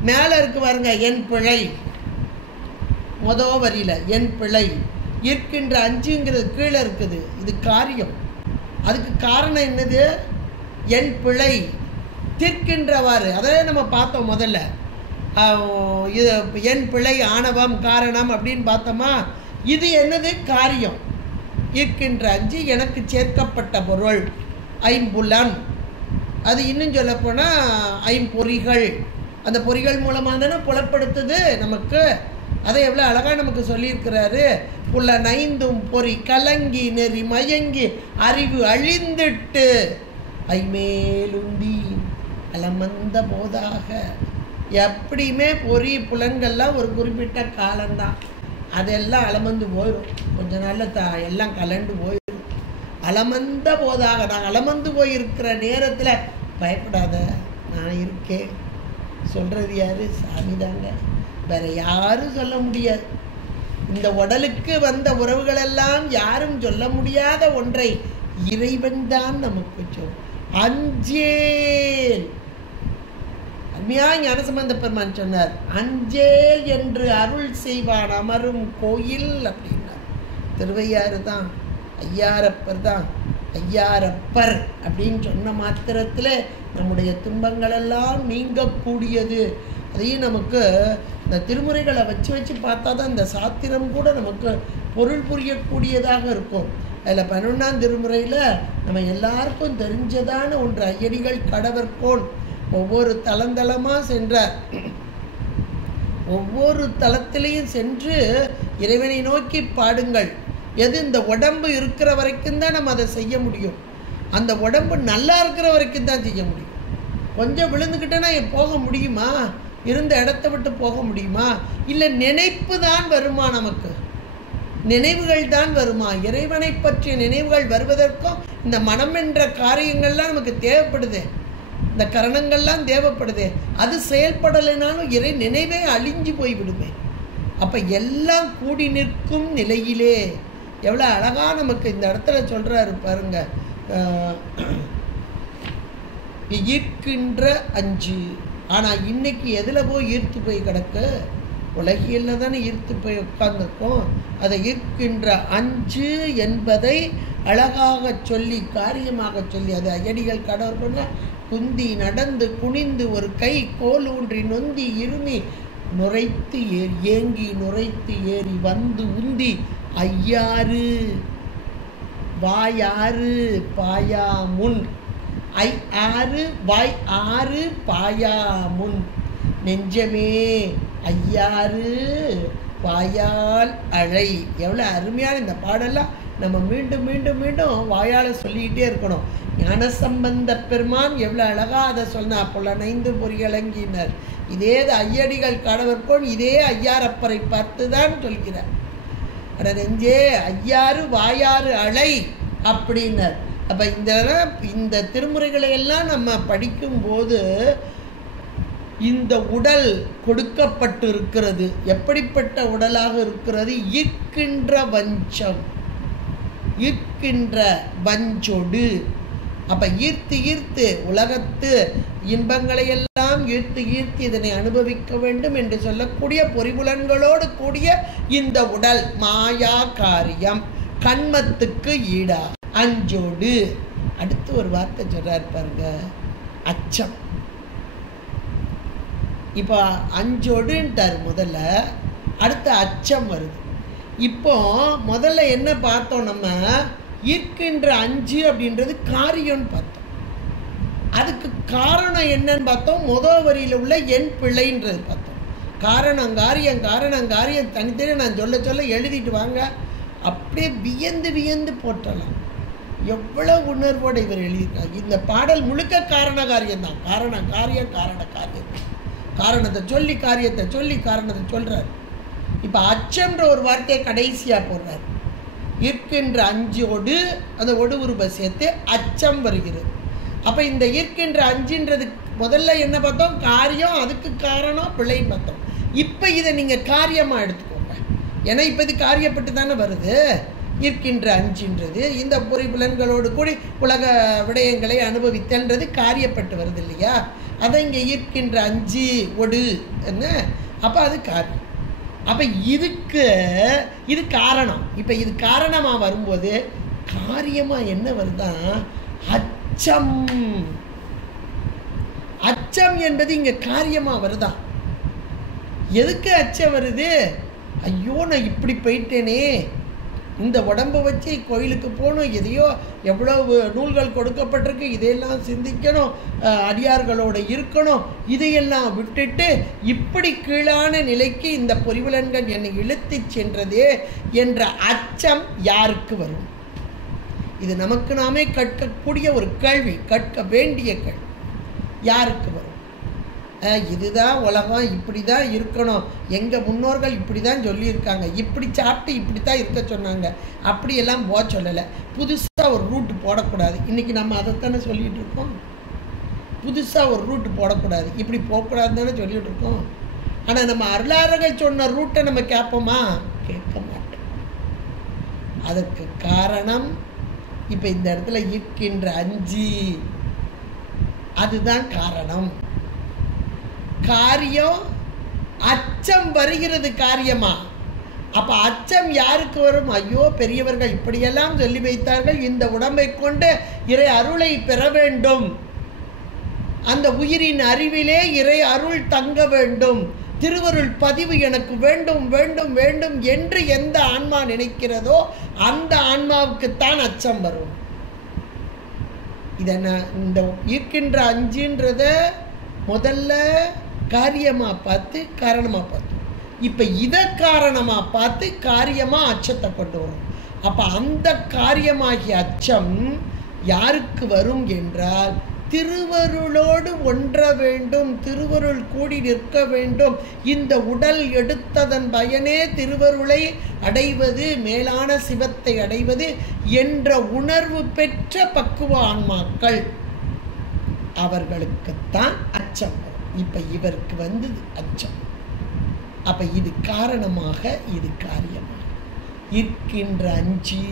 மேலே இருக்கு பாருங்க, என் பிழை. முதல் வரியில என் பிழை. இருக்கின்ற அஞ்சுங்கிறது கீழே இருக்குது, இது காரியம். அதுக்கு காரணம் என்னது? என் பிழை தீர்க்கின்றவாறு. அதை நம்ம பார்த்தோம் முதல்ல. இது என் பிழை ஆணவம் காரணம் அப்படின்னு பார்த்தோமா? இது என்னது? காரியம். இருக்கின்ற அஞ்சு எனக்கு சேர்க்கப்பட்ட பொருள் ஐம்புலன். அது இன்னும் சொல்லப்போனால் ஐம்பொறிகள். அந்த பொறிகள் மூலமாக தானே புலப்படுத்துது நமக்கு. அதை எவ்வளோ அழகாக நமக்கு சொல்லியிருக்கிறாரு. புலனைந்தும் பொறி கலங்கி நெறி மயங்கி அறிவு அழிந்துட்டு ஐமேலுந்தி அலமந்த போதாக. எப்படியுமே பொறி புலன்கள்லாம் ஒரு குறிப்பிட்ட காலம்தான், அதெல்லாம் அலமந்து போயிடும். கொஞ்ச நாளில் எல்லாம் கலண்டு போயிடும். அலமந்த போதாக. நான் அலமந்து போயிருக்கிற நேரத்தில் பயப்படாத, நான் இருக்கேன். சொல்கிறது யாரு? சாமி தாங்க, வேற யாரும் சொல்ல முடியாது. இந்த உடலுக்கு வந்த உறவுகளெல்லாம் யாரும் சொல்ல முடியாத ஒன்றை இறைவன் தான் நமக்கு சொல். அஞ்சேல், அருமையா ஞானசம்பந்த பெருமான் சொன்னார், அஞ்சேல் என்று அருள் செய்வான் அமரும் கோயில் அப்படின்னார். திருவையாறு தான், ஐயாரப்பர் தான். ஐயாரப்பர் அப்படின்னு சொன்ன மாத்திரத்தில் நம்முடைய துன்பங்கள் எல்லாம் நீங்கக்கூடியது. அதையும் நமக்கு இந்த திருமுறைகளை வச்சு பார்த்தா தான் இந்த சாத்திரம் கூட நமக்கு பொருள் புரியக்கூடியதாக இருக்கும். அதில் 11ஆம் திருமுறையில் நம்ம எல்லாருக்கும் தெரிஞ்சதான ஒன்று, ஐயடிகள் கடவர்கோன் ஒவ்வொரு தளந்தளமாக சென்றார். ஒவ்வொரு தளத்திலையும் சென்று இறைவனை நோக்கி பாடுங்கள். எது இந்த உடம்பு இருக்கிற வரைக்கும் தான் நம்ம அதை செய்ய முடியும். அந்த உடம்பு நல்லா இருக்கிற வரைக்கும் தான் செய்ய முடியும். கொஞ்சம் விழுந்துக்கிட்டேன்னா போக முடியுமா? இருந்த இடத்த விட்டு போக முடியுமா? இல்லை நினைப்பு தான் வருமா? நமக்கு நினைவுகள் தான் வருமா? இறைவனை பற்றிய நினைவுகள் வருவதற்கும் இந்த மனம் என்ற காரியங்கள்லாம் நமக்கு தேவைப்படுது, இந்த கரணங்கள்லாம் தேவைப்படுது. அது செயல்படலைனாலும் இறை நினைவே அழிஞ்சு போய்விடுமே. அப்போ எல்லாம் கூடி நிற்கும் நிலையிலே எவ்வளோ அழகாக நமக்கு இந்த இடத்துல சொல்கிறாரு பாருங்க. ஈர்க்கின்ற அஞ்சு. ஆனால் இன்னைக்கு எதில் போய் ஈர்த்து போய் கிடக்கு? உலகியலில் தானே ஈர்த்து போய் உட்கார்ந்துருக்கோம். அதை ஈர்க்கின்ற அஞ்சு என்பதை அழகாக சொல்லி காரியமாக சொல்லி, அது ஐயடிகள் கடவுள் குந்தி நடந்து குனிந்து ஒரு கை கோல் ஊன்றி நொந்தி இருமி நுரைத்து ஏறி ஏங்கி நுரைத்து ஏறி வந்து உந்தி ஐயாறு வாயாறு பாயா முன். ஐ ஆறு வாய் ஆறு பாயா முன். நெஞ்சமே ஐயாறு வாயால் அழை. எவ்வளோ அருமையான இந்த பாடெல்லாம் நம்ம மீண்டும் மீண்டும் மீண்டும் வாயால் சொல்லிக்கிட்டே இருக்கணும். ஞானசம்பந்த பெருமான் எவ்வளோ அழகாக அதை சொன்னா. புலனைந்து பொறிகளங்கினர். இதே ஐயடிகள் கடவர்கோன் இதே ஐயாரப்பரை பார்த்து தான் சொல்கிறார். அட நெஞ்சே ஐயாறு வாயாறு அழை அப்படின்னார். அப்போ இந்த திருமுறைகளை எல்லாம் நம்ம படிக்கும்போது இந்த உடல் கொடுக்கப்பட்டு இருக்கிறது. எப்படிப்பட்ட உடலாக இருக்கிறது? ஈர்க்கின்ற வஞ்சம், ஈர்க்கின்ற வஞ்சொடு. அப்போ ஈர்த்து ஈர்த்து உலகத்து இன்பங்களை எல்லாம் ஈர்த்து ஈர்த்து இதனை அனுபவிக்க வேண்டும் என்று சொல்லக்கூடிய பொறிபுலன்களோடு கூடிய இந்த உடல் மாயா காரியம், கண்மத்துக்கு ஈடா அஞ்சோடு. அடுத்து ஒரு வார்த்தை சொல்றாரு பாருங்க, அச்சம். இப்போ அஞ்சோடுன்ட்டார் முதல்ல, அடுத்து அச்சம் வருது. இப்போ முதல்ல என்ன பார்த்தோம்? நம்ம ஈர்க்கின்ற அஞ்சு அப்படின்றது காரியம்னு பார்த்தோம். அதுக்கு காரணம் என்னன்னு பார்த்தோம். முதல் வரியில் உள்ள என் பிள்ளைன்றது பார்த்தோம். காரணம் காரியம் காரணம் காரியம் தனித்தனி நான் சொல்ல சொல்ல எழுதிட்டு வாங்க, அப்படியே வியந்து வியந்து போட்டலாம். எவ்வளோ உணர்வோடு இவர் எழுதியிருக்காங்க. இந்த பாடல் முழுக்க காரண காரியம் தான். காரண காரியம் காரண காரியம், காரணத்தை சொல்லி காரியத்தை சொல்லி காரணத்தை சொல்றார். இப்போ அச்சம்ன்ற ஒரு வார்த்தையை கடைசியாக போடுறார். ஈர்க்கின்ற அஞ்சோடு அந்த ஒடு உருவ சேர்த்து அச்சம் வருகிறது. அப்போ இந்த ஈர்க்கின்ற அஞ்சுன்றது முதல்ல என்ன பார்த்தோம்? காரியம், அதுக்கு காரணம் பிள்ளைன்னு பார்த்தோம். இப்போ இதை நீங்கள் காரியமாக எடுத்துக்கோங்க. ஏன்னா இப்போ இது காரியப்பட்டு தானே வருது. ஈர்க்கின்ற அஞ்சுன்றது இந்த பொறிபுலன்களோடு கூடி உலக விடயங்களை அனுபவித்தல்ன்றது காரியப்பட்டு வருது இல்லையா? அதை இங்கே ஈர்க்கின்ற அஞ்சு ஒடு என்ன, அப்போ அது காரியம். அப்போ இதுக்கு இது காரணம். இப்போ இது காரணமாக வரும்போது காரியமாக என்ன வருதான்? அச்சம். அச்சம் என்பது இங்கே காரியமாக வருதான். எதுக்கு அச்சம் வருது? ஐயோ நான் இப்படி போயிட்டேனே, இந்த உடம்பை வச்சு கோயிலுக்கு போகணும், எதையோ எவ்வளவு நூல்கள் கொடுக்கப்பட்டிருக்கு, இதையெல்லாம் சிந்திக்கணும், அடியார்களோடு இருக்கணும், இதையெல்லாம் விட்டுட்டு இப்படி கீழான நிலைக்கு இந்த பொறிவுலன்கள் என்னை இழுத்து சென்றதே என்ற அச்சம் யாருக்கு வரும்? இது நமக்கு நாமே கற்கக்கூடிய ஒரு கேள்வி, கற்க வேண்டிய கேள்வி. யாருக்கு வரும்? இதுதான் உலகம், இப்படி தான் இருக்கணும், எங்கள் முன்னோர்கள் இப்படி தான் சொல்லியிருக்காங்க, இப்படி சாப்பிட்டு இப்படி தான் இருக்க சொன்னாங்க, அப்படியெல்லாம் போக சொல்லலை. புதுசாக ஒரு ரூட்டு போடக்கூடாது. இன்றைக்கி நம்ம அதைத்தானே சொல்லிகிட்டு இருக்கோம். புதுசாக ஒரு ரூட்டு போடக்கூடாது, இப்படி போகக்கூடாதுன்னு தானே சொல்லிகிட்டு இருக்கோம். ஆனால் நம்ம அருளாளர்கள் சொன்ன ரூட்டை நம்ம கேட்போமா? கேட்க மாட்டோம். அதற்கு காரணம் இப்ப இந்த இடத்துல இருக்கின்ற அஞ்சு, அதுதான் காரணம். காரியம் அச்சம் வருகிறது காரியமா. அப்ப அச்சம் யாருக்கு வரும்? ஐயோ, பெரியவர்கள் இப்படியெல்லாம் சொல்லி வைத்தார்கள், இந்த உடம்பை கொண்டு இறை அருளை பெற வேண்டும், அந்த உயிரின் அறிவிலே இறை அருள் தங்க வேண்டும், திருவருள் பதிவு எனக்கு வேண்டும் வேண்டும் வேண்டும் என்று எந்த ஆன்மா நினைக்கிறதோ அந்த ஆன்மாவுக்குத்தான் அச்சம் வரும். இதை இந்த இருக்கின்ற அஞ்சுன்றத முதல்ல காரியமா பார்த்து காரணமா பார்த்து, இப்ப இதை காரணமா பார்த்து காரியமா அச்சத்தை கொண்டு வரும். அப்ப அந்த காரியமாகிய அச்சம் யாருக்கு வரும் என்றால், திருவருளோடு ஒன்ற வேண்டும், திருவருள் கூடி நிற்க வேண்டும், இந்த உடல் எடுத்ததன் பயனே திருவருளை அடைவது, மேலான சிவத்தை அடைவது என்ற உணர்வு பெற்ற பக்குவ ஆன்மாக்கள், அவர்களுக்குத்தான் அச்சம் வரும். இப்ப இவருக்கு வந்தது அச்சம். அப்ப இது காரணமாக, இது காரியமாக இருக்கின்ற அஞ்சு,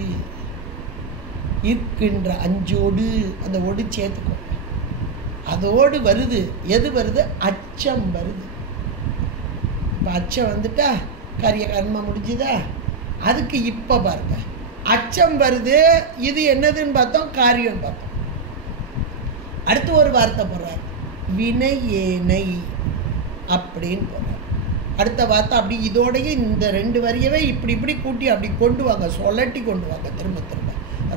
இருக்கின்ற அஞ்சோடு அந்த ஒடு சேர்த்துக்கோங்க. அதோடு வருது எது வருது? அச்சம் வருது. இப்போ அச்சம் வந்துட்டா காரிய கர்மம் முடிஞ்சுதா? அதுக்கு இப்போ பாருங்க, அச்சம் வருது. இது என்னதுன்னு பார்த்தோம், காரியம் பார்த்தோம். அடுத்து ஒரு வார்த்தை போடுறார், வினையேனை அப்படின்னு போடுறார். அடுத்த வார்த்தை அப்படி இதோடைய இந்த ரெண்டு வரியவே இப்படி இப்படி கூட்டி அப்படி கொண்டு வாங்க, சொல்லட்டி கொண்டு வாங்க, திரும்ப திரும்ப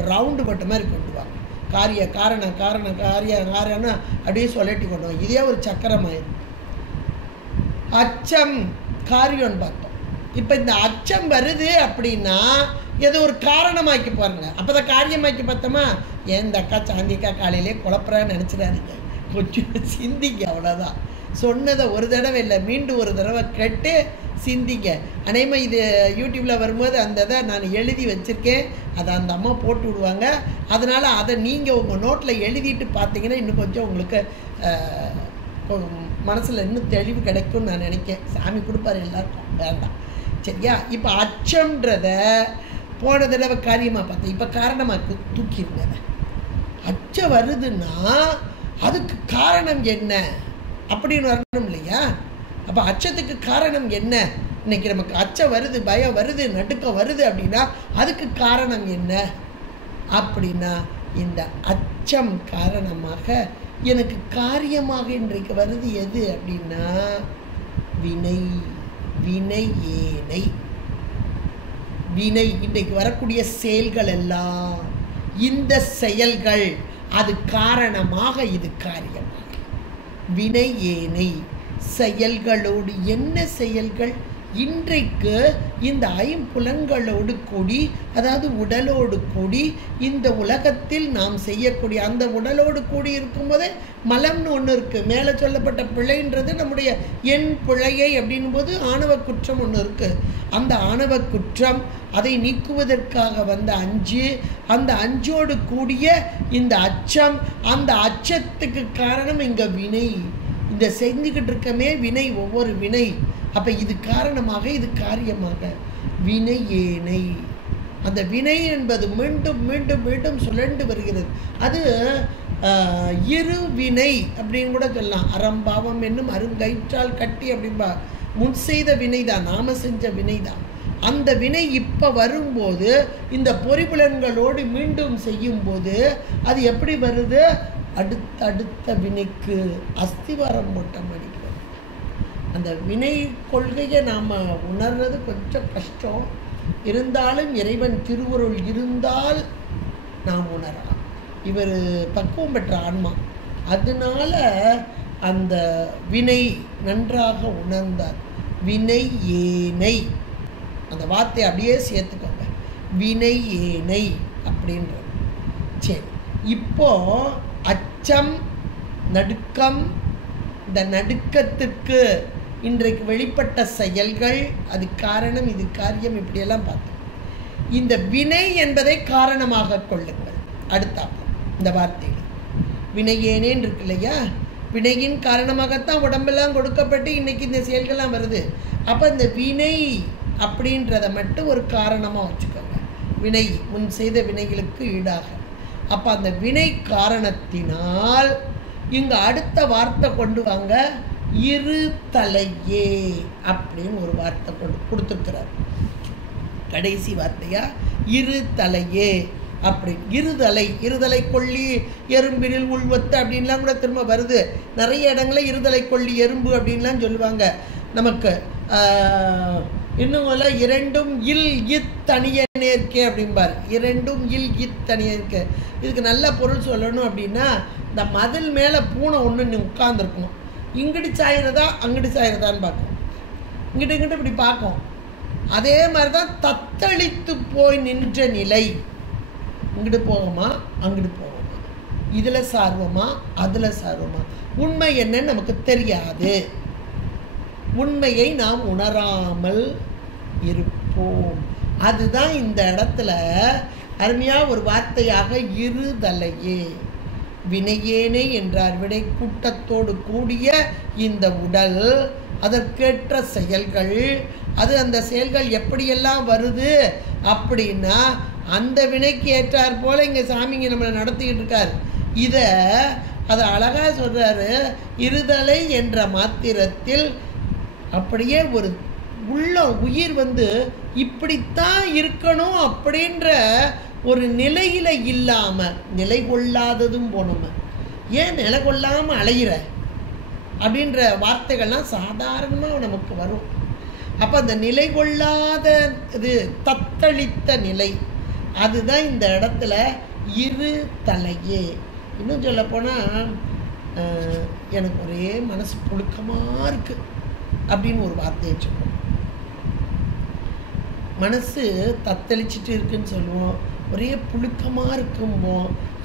ரவுண்டு பட்ட மாதிரி கொண்டு வாங்க. காரிய காரண காரண காரிய காரணம் அப்படியே சொல்லட்டி கொண்டு வாங்க. இதே ஒரு சக்கரமாயிருக்கு. அச்சம் காரியம்னு பார்த்தோம். இப்போ இந்த அச்சம் வருது அப்படின்னா ஏதோ ஒரு காரணமாக்கி பாருங்க, அப்போதான் காரியமாக்கி பார்த்தோமா. ஏன் அக்கா சாந்திக்கா காலையிலே குழப்பறான்னு நினச்சிடாதீங்க, கொஞ்சம் சிந்திங்க, அவ்வளோதான். சொன்னதை ஒரு தடவை இல்லை, மீண்டும் ஒரு தடவை கேட்டு சிந்திங்க. அநேகமாக இது யூடியூப்பில் வரும்போது அந்த இதை நான் எழுதி வச்சுருக்கேன், அதை அந்த அம்மா போட்டு விடுவாங்க. அதனால் அதை நீங்கள் உங்கள் நோட்டில் எழுதிட்டு பார்த்தீங்கன்னா இன்னும் கொஞ்சம் உங்களுக்கு மனசில் இன்னும் தெளிவு கிடைக்கும்னு நான் நினைக்கிறேன். சாமி கொடுப்பாரு எல்லாருக்கும், வேண்டாம் சரியா. இப்போ அச்சம்ன்றத போன தடவை காரியமாக பார்த்தேன், இப்போ காரணமாக தூக்கிடுங்க. அச்சம் வருதுன்னா அதுக்கு காரணம் என்ன அப்படின்னு வரணும் இல்லையா? அப்போ அச்சத்துக்கு காரணம் என்ன? இன்னைக்கு நமக்கு அச்சம் வருது, பயம் வருது, நடுக்கம் வருது அப்படின்னா அதுக்கு காரணம் என்ன அப்படின்னா, இந்த அச்சம் காரணமாக எனக்கு காரியமாக இன்றைக்கு வருது எது அப்படின்னா வினை. வினை ஏனை, வினை இன்றைக்கு வரக்கூடிய செயல்கள் எல்லாம், இந்த செயல்கள் அது காரணமாக, இது காரியமாக. வினை ஏனை செயல்களோடு, என்ன செயல்கள்? இன்றைக்கு இந்த ஐம்புலன்களோடு கூடி, அதாவது உடலோடு கூடி இந்த உலகத்தில் நாம் செய்யக்கூடிய, அந்த உடலோடு கூடி இருக்கும்போதே மலம்னு ஒன்று இருக்குது. மேலே சொல்லப்பட்ட பிழைன்றது நம்முடைய என் பிழையை அப்படின் போது ஆணவ குற்றம் ஒன்று இருக்குது. அந்த ஆணவ குற்றம், அதை நீக்குவதற்காக வந்த அஞ்சு, அந்த அஞ்சோடு கூடிய இந்த அச்சம், அந்த அச்சத்துக்கு காரணம் இங்கே வினை. இந்த செஞ்சுக்கிட்டு இருக்கமே வினை, ஒவ்வொரு வினை. அப்போ இது காரணமாக, இது காரியமாக. வினை ஏனை, அந்த வினை என்பது மீண்டும் மீண்டும் மீண்டும் சுழண்டு வருகிறது. அது இரு வினை அப்படின்னு கூட சொல்லலாம். அறம்பாவம் என்னும் அருங்கயிற்றால் கட்டி அப்படின்பா. முன் செய்த வினை தான், நாம செஞ்ச வினை தான். அந்த வினை இப்போ வரும்போது இந்த பொறிப்புலன்களோடு மீண்டும் செய்யும்போது அது எப்படி வருது? அடுத்த வினைக்கு அஸ்திவாரம் போட்ட மாதிரி. அந்த வினை கொள்கையை நாம் உணர்றது கொஞ்சம் கஷ்டம். இருந்தாலும் இறைவன் திருவருள் இருந்தால் நாம் உணரலாம். இவர் பக்குவம் பெற்ற ஆன்மா, அதனால அந்த வினை நன்றாக உணர்ந்தார். வினை ஏனை, அந்த வார்த்தை அப்படியே சேர்த்துக்கோங்க, வினை ஏனை அப்படின்றது. சரி, இப்போ அச்சம், நடுக்கம், இந்த நடுக்கத்துக்கு இன்றைக்கு வெளிப்பட்ட செயல்கள், அது காரணம், இது காரியம், இப்படியெல்லாம் பார்த்தோம். இந்த வினை என்பதை காரணமாக கொள்ளுங்கள். அடுத்தாப்போ இந்த வார்த்தைகள் வினையேனேன்னு இருக்கு இல்லையா? வினையின் காரணமாகத்தான் உடம்பெல்லாம் கொடுக்கப்பட்டு இன்னைக்கு இந்த செயல்கள்லாம் வருது. அப்போ இந்த வினை அப்படின்றத மட்டும் ஒரு காரணமாக வச்சுக்கோங்க. வினை, முன் செய்த வினைகளுக்கு ஈடாக. அப்போ அந்த வினை காரணத்தினால் இங்கே அடுத்த வார்த்தை கொண்டு வாங்க, இரு தலையே அப்படின்னு ஒரு வார்த்தை கொடுத்துருக்கிறார். கடைசி வார்த்தையா இரு தலையே அப்படி. இருதலை கொல்லி எறும்பினில் உள்வத்து அப்படின்லாம் கூட திரும்ப வருது. நிறைய இடங்களில் இருதலை கொல்லி எறும்பு அப்படின்லாம் சொல்லுவாங்க. நமக்கு இன்னும் இரண்டும் இல் இத் தனிய நேர்க்கே அப்படிம்பார். இரண்டும் இல் இத் தனிய இருக்கே. இதுக்கு நல்ல பொருள் சொல்லணும் அப்படின்னா, இந்த மதில் மேலே பூனை ஒன்று உட்கார்ந்துருக்கணும். இங்கிட்டு சாயிறதா அங்கிட்டு சாயிறதான்னு பார்க்கும், இங்கிட்டு இப்படி பார்க்கும். அதே மாதிரி தான் தத்தளித்து போய் நின்ற நிலை. இங்கிட்டு போகமா அங்கிட்டு போகமா, இதில் சார்வமா அதில் சார்வமா, உண்மை என்னன்னு நமக்கு தெரியாது. உண்மையை நாம் உணராமல் இருப்போம். அதுதான் இந்த இடத்துல அருமையாக ஒரு வார்த்தையாக இருதலையே. வினையேனே என்றார். வினை கூட்டத்தோடு கூடிய இந்த உடல், அதற்கேற்ற செயல்கள், அது அந்த செயல்கள் எப்படியெல்லாம் வருது அப்படின்னா அந்த வினைக்கு ஏற்றார் போல இங்கே சாமிங்க நம்மளை நடத்திக்கிட்டு இருக்கார். அதை அழகாக சொல்கிறாரு. இருதலை என்ற மாத்திரத்தில் அப்படியே ஒரு உள்ள உயிர் இப்படித்தான் இருக்கணும் அப்படின்ற ஒரு நிலையில் இல்லாமல் நிலை கொள்ளாததும் போனோம். ஏன் நிலை கொள்ளாமல் அலைகிற அப்படின்ற வார்த்தைகள்லாம் சாதாரணமாக நமக்கு வரும். அப்போ அந்த நிலை கொள்ளாத இது தத்தளித்த நிலை, அதுதான் இந்த இடத்துல இரு தலையே. இன்னும் சொல்லப்போனால் எனக்கு ஒரே மனசு புழுக்கமாக இருக்குது அப்படின்னு ஒரு வார்த்தையை சொல்லுவோம். மனசு தத்தளிச்சுட்டு இருக்குன்னு சொல்லுவோம், ஒரே புழுக்கமாக இருக்கும்போ,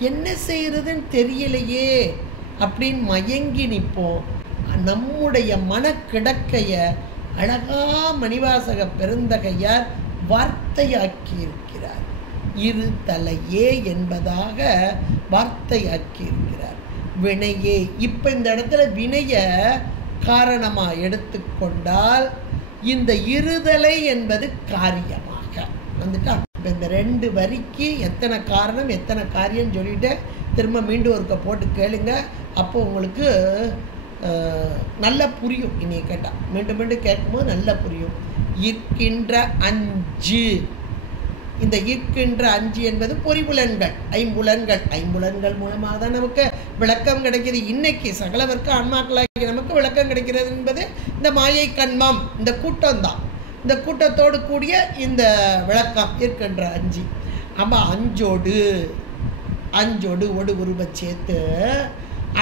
என்ன செய்கிறதுன்னு தெரியலையே அப்படின்னு மயங்கி நிற்போம். நம்முடைய மனக்கிடக்கைய அழகா மணிவாசக பெருந்தகையார் வார்த்தையாக்கி இருக்கிறார். இரு தலையே என்பதாக வார்த்தையாக்கி இருக்கிறார். வினையே. இப்போ இந்த இடத்துல வினைய காரணமாக எடுத்துக்கொண்டால் இந்த இருதலை என்பது காரியமாக வந்துட்டா. இப்போ இந்த 2 வரிக்கு எத்தனை காரணம் எத்தனை காரியம் சொல்லிட்டு திரும்ப மீண்டும் ஒருக்க போட்டு கேளுங்க. அப்போ உங்களுக்கு நல்லா புரியும். இனி கேட்டால் மீண்டும் மீண்டும் கேட்கும்போது நல்லா புரியும். இருக்கின்ற 5, இந்த இருக்கின்ற 5 என்பது பொறிபுலன்கள், ஐம்புலன்கள் மூலமாக தான் நமக்கு விளக்கம் கிடைக்கிது. இன்னைக்கு சகலவர்க்கு ஆன்மாக்களாகி நமக்கு விளக்கம் கிடைக்கிறது என்பது இந்த மாயை கண்மம், இந்த கூட்டம் தான். இந்த கூட்டத்தோடு கூடிய இந்த விளக்கம் இருக்கின்ற 5. அப்போ 5ஓடு ஒடு உருவ சேர்த்து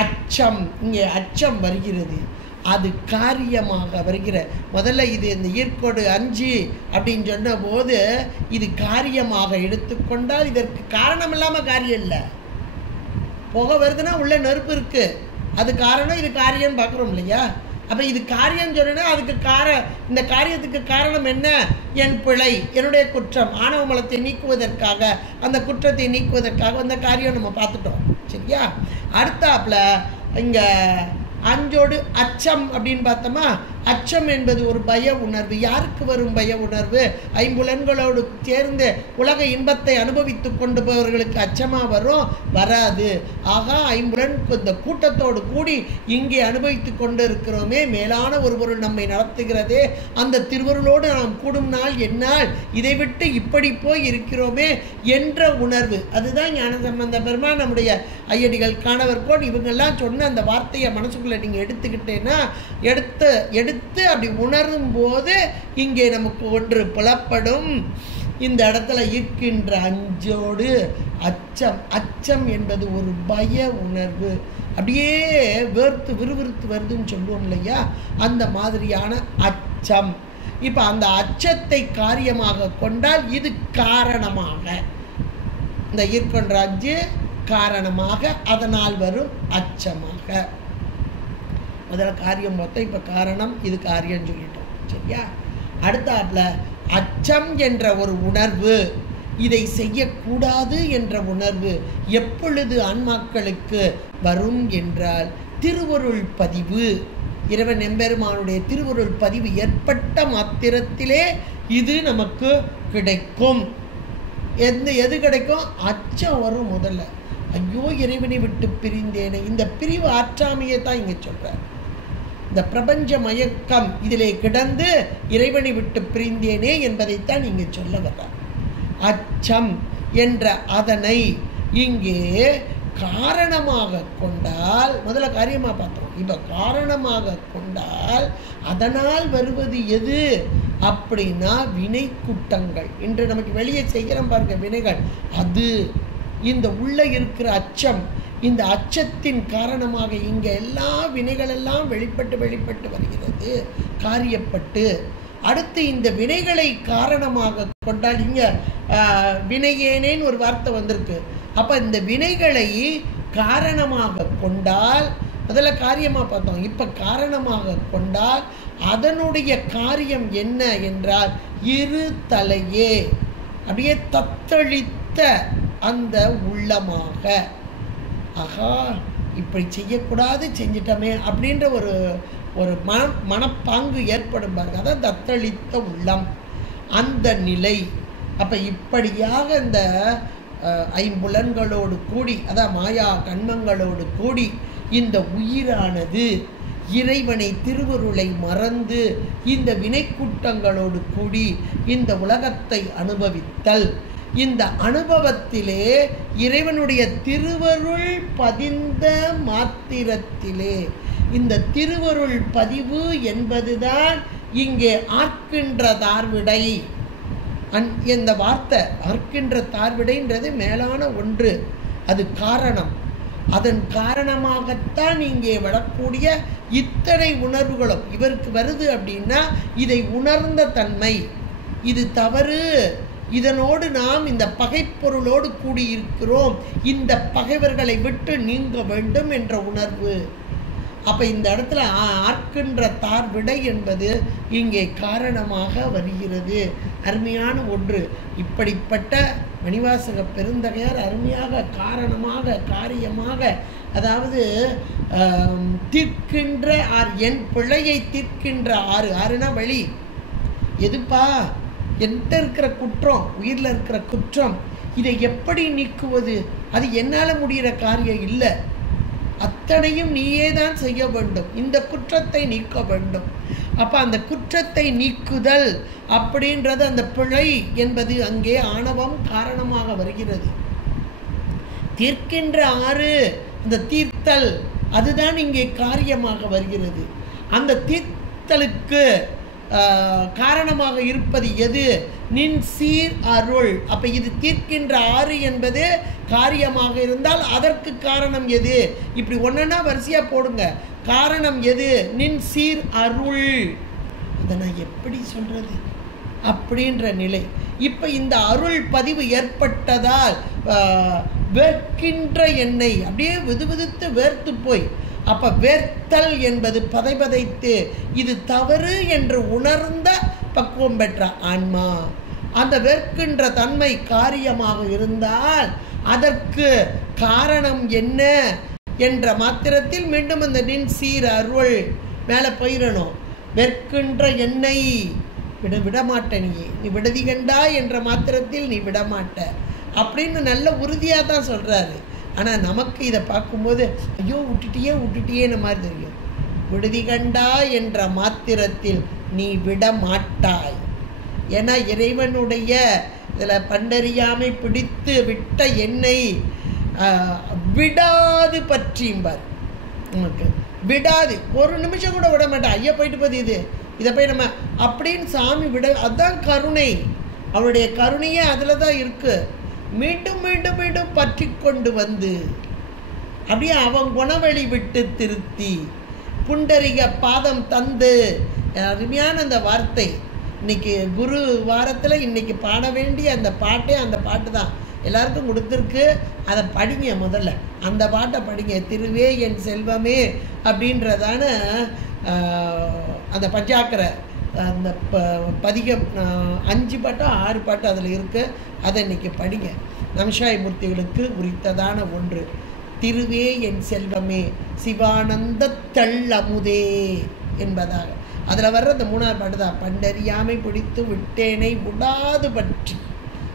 அச்சம், இங்கே அச்சம் வருகிறது. அது காரியமாக வருகிற முதல்ல இது இந்த ஈர்க்கோடு 5 அப்படின்னு சொன்ன போது இது காரியமாக எடுத்துக்கொண்டால் இதற்கு காரணம் இல்லாமல் காரியம் இல்லை. புகை வருதுன்னா உள்ள நெருப்பு இருக்கு, அது காரணம், இது காரியம்னு பார்க்குறோம் இல்லையா? அப்போ இது காரியம் சொன்னா அதுக்கு இந்த காரியத்துக்கு காரணம் என்ன? என் பிழை, என்னுடைய குற்றம், ஆணவ மலத்தை நீக்குவதற்காக, அந்த குற்றத்தை நீக்குவதற்காக அந்த காரியம் நம்ம பார்த்துட்டோம். சரியா? அடுத்தாப்புல இங்கே 5ஓடு அச்சம் அப்படின்னு பார்த்தோமா. அச்சம் என்பது ஒரு பய உணர்வு. யாருக்கு வரும் பய உணர்வு? ஐம்புலன்களோடு சேர்ந்து உலக இன்பத்தை அனுபவித்து கொண்டு போவர்களுக்கு அச்சமாக வரும்? வராது. ஆக ஐம்புலன் இந்த கூட்டத்தோடு கூடி இங்கே அனுபவித்து கொண்டு இருக்கிறோமே, மேலான ஒரு பொருள் நம்மை நடத்துகிறதே, அந்த திருவருளோடு நாம் கூடும் நாள் என்னால், இதை விட்டு இப்படி போய் இருக்கிறோமே என்ற உணர்வு. அதுதான் ஞான சம்பந்த பெருமான், நம்முடைய ஐயடிகள், காணவர்கோன் இவங்கெல்லாம் சொன்ன அந்த வார்த்தையை மனசுக்குள்ள நீங்கள் எடுத்துக்கிட்டேன்னா எடுத்து அப்படி உணரும் போது இங்கே நமக்கு ஒன்று புலப்படும். இந்த இடத்துல இருக்கின்ற 5ஓடு அச்சம். அச்சம் என்பது ஒரு பய உணர்வு. அப்படியே வேர்த்து விறுவிறுத்து வருதுன்னு சொல்லுவோம் இல்லையா? அந்த மாதிரியான அச்சம். இப்போ அந்த அச்சத்தை காரியமாக கொண்டால் இது காரணமாக, இந்த இருக்கின்ற 5 காரணமாக, அதனால் வரும் அச்சமாக. முதல்ல காரியம் மொத்தம், இப்போ காரணம், இது காரியம் சொல்லிட்டோம். சரியா? அடுத்தாப்புல அச்சம் என்ற ஒரு உணர்வு, இதை செய்யக்கூடாது என்ற உணர்வு எப்பொழுது ஆன்மாக்களுக்கு வரும் என்றால் திருவருள் பதிவு, இறைவன் எம்பெருமானுடைய திருவருள் பதிவு ஏற்பட்ட மாத்திரத்திலே இது நமக்கு கிடைக்கும். எது கிடைக்கும்? அச்சம் வரும். முதல்ல ஐயோ இறைவனை விட்டு பிரிந்தேனே, இந்த பிரிவு ஆற்றாமையை தான் இங்கே சொல்றார். இந்த பிரபஞ்ச மயக்கம் இதிலே கிடந்து இறைவனை விட்டு பிரிந்தேனே என்பதைத்தான் இங்கே சொல்ல வர்றார். அச்சம் என்ற அதனை இங்கே காரணமாக கொண்டால், முதல்ல காரியமாக பார்த்தோம், இப்போ காரணமாக கொண்டால் அதனால் வருவது எது அப்படின்னா வினை குட்டங்கள். இன்று நமக்கு வெளியே செய்கிறோம் பாருங்க வினைகள், அது இந்த உள்ள இருக்கிற அச்சம். இந்த அச்சத்தின் காரணமாக இங்கே எல்லா வினைகள் எல்லாம் வெளிப்பட்டு வருகிறது காரியப்பட்டு. அடுத்து இந்த வினைகளை காரணமாக கொண்டால் இங்கே வினையேனேன்னு ஒரு வார்த்தை வந்திருக்கு. அப்போ இந்த வினைகளை காரணமாக கொண்டால், முதல்ல காரியமாக பார்த்தோம், இப்போ காரணமாக கொண்டால் அதனுடைய காரியம் என்ன என்றால் இரு தலையே, அப்படியே தத்தளித்த அந்த உள்ளமாக, ஆகா இப்படி செய்யக்கூடாது செஞ்சிட்டோமே அப்படின்ற ஒரு மனப்பாங்கு ஏற்படும் பாருங்க, அதான் தத்தளித்த உள்ளம் அந்த நிலை. அப்போ இப்படியாக இந்த ஐம்புலன்களோடு கூடி, அதான் மாயா கண்மங்களோடு கூடி இந்த உயிரானது இறைவனை திருவருளை மறந்து இந்த வினைக்கூட்டங்களோடு கூடி இந்த உலகத்தை அனுபவித்தல். இந்த அனுபவத்திலே இறைவனுடைய திருவருள் பதிந்த மாத்திரத்திலே, இந்த திருவருள் பதிவு என்பதுதான் இங்கே ஆர்க்கின்ற தார்விடை. இந்த வார்த்தை ஆர்க்கின்ற தார்விடைன்றது மேலான ஒன்று, அது காரணம். அதன் காரணமாகத்தான் இங்கே வரக்கூடிய இத்தனை உணர்வுகளும் இவருக்கு வருது. அப்படின்னா இதை உணர்ந்த தன்மை, இது தவறு, இதனோடு நாம் இந்த பகைப்பொருளோடு கூடியிருக்கிறோம், இந்த பகைவர்களை விட்டு நீங்க வேண்டும் என்ற உணர்வு. அப்போ இந்த இடத்துல ஆர்க்கின்ற தார்விடை என்பது இங்கே காரணமாக வருகிறது. அருமையான ஒன்று. இப்படிப்பட்ட மணிவாசக பெருந்தகையார் அருமையாக காரணமாக காரியமாக, அதாவது தீர்க்கின்ற ஆறு, என் பிழையை தீர்க்கின்ற ஆறு. ஆறுனா வழி. எதுப்பா என்கிட்ட இருக்கிற குற்றம், உயிரில் இருக்கிற குற்றம், இதை எப்படி நீக்குவது? அது என்னால் முடிகிற காரியம் இல்லை, அத்தனையும் நீயே தான் செய்ய வேண்டும், இந்த குற்றத்தை நீக்க வேண்டும். அப்போ அந்த குற்றத்தை நீக்குதல் அப்படின்றது, அந்த பிழை என்பது அங்கே ஆணவம் காரணமாக வருகிறது. தீர்க்கின்ற ஆறு, இந்த தீர்த்தல் அதுதான் இங்கே காரியமாக வருகிறது. அந்த தீர்த்தலுக்கு காரணமாக இருப்பது எது? நின் சீர் அருள். அப்போ இது தீர்க்கின்ற ஆறு என்பது காரியமாக இருந்தால் அதற்கு காரணம் எது? இப்படி ஒன்றுனா வரிசையாக போடுங்க. காரணம் எது? நின் சீர் அருள். அதை நான் எப்படி சொல்கிறது அப்படின்ற நிலை. இப்போ இந்த அருள் பதிவு ஏற்பட்டதால் வேர்க்கின்ற எண்ணெய் அப்படியே விதுவிதுத்து வேர்த்து போய், அப்போ வேர்த்தல் என்பது பதைபதைத்து இது தவறு என்று உணர்ந்த பக்குவம் பெற்ற ஆன்மா. அந்த வேர்க்கின்ற தன்மை காரியமாக இருந்தால் அதற்கு காரணம் என்ன என்ற மாத்திரத்தில் மீண்டும் அந்த நின் சீர் அருள் மேலே போயிடணும். வேர்க்கின்ற எண்ணெய் விடமாட்ட, நீ விடுதிகண்டா என்ற மாத்திரத்தில் நீ விடமாட்ட அப்படின்னு நல்ல உறுதியாக தான் சொல்கிறாரு. ஆனால் நமக்கு இதை பார்க்கும்போது ஐயோ விட்டுட்டியேன்னு மாதிரி தெரியும். விடுதி கண்டா என்ற மாத்திரத்தில் நீ விட மாட்டாய். ஏன்னா இறைவனுடைய இதில் பண்டறியாமை பிடித்து விட்ட என்னை விடாது பற்றியும்பார். நமக்கு விடாது, ஒரு நிமிஷம் கூட விட மாட்டேன். ஐயா போயிட்டு போகுது இது, இதை போய் நம்ம அப்படின்னு சாமி விட, அதுதான் கருணை. அவனுடைய கருணையே அதில் தான் இருக்குது. மீண்டும் மீண்டும் மீண்டும் பற்றி கொண்டு வந்து அப்படியே அவன் குணவழி விட்டு திருத்தி புண்டரிக பாதம் தந்து. அருமையான அந்த வார்த்தை. இன்னைக்கு குரு வாரத்தில் இன்னைக்கு பாட வேண்டிய அந்த பாட்டே அந்த பாட்டு தான் எல்லாருக்கும் கொடுத்துருக்கு. அதை படிங்க, முதல்ல அந்த பாட்டை படிங்க. திருவே என் செல்வமே அப்படின்றதான அந்த பஞ்சாக்கரை அந்த பதிகம் 5 பாட்டோ 6 பாட்டோ அதில் இருக்குது. அதை இன்றைக்கி படிங்க. நமசிவாய மூர்த்திகளுக்கு உரித்ததான ஒன்று. திருவே என் செல்வமே சிவானந்த தள்ளமுதே என்பதாக. அதில் வர்ற அந்த 3ஆவது பாட்டு தான். பண்டறியாமை பிடித்து விட்டேனை விடாது பற்றி.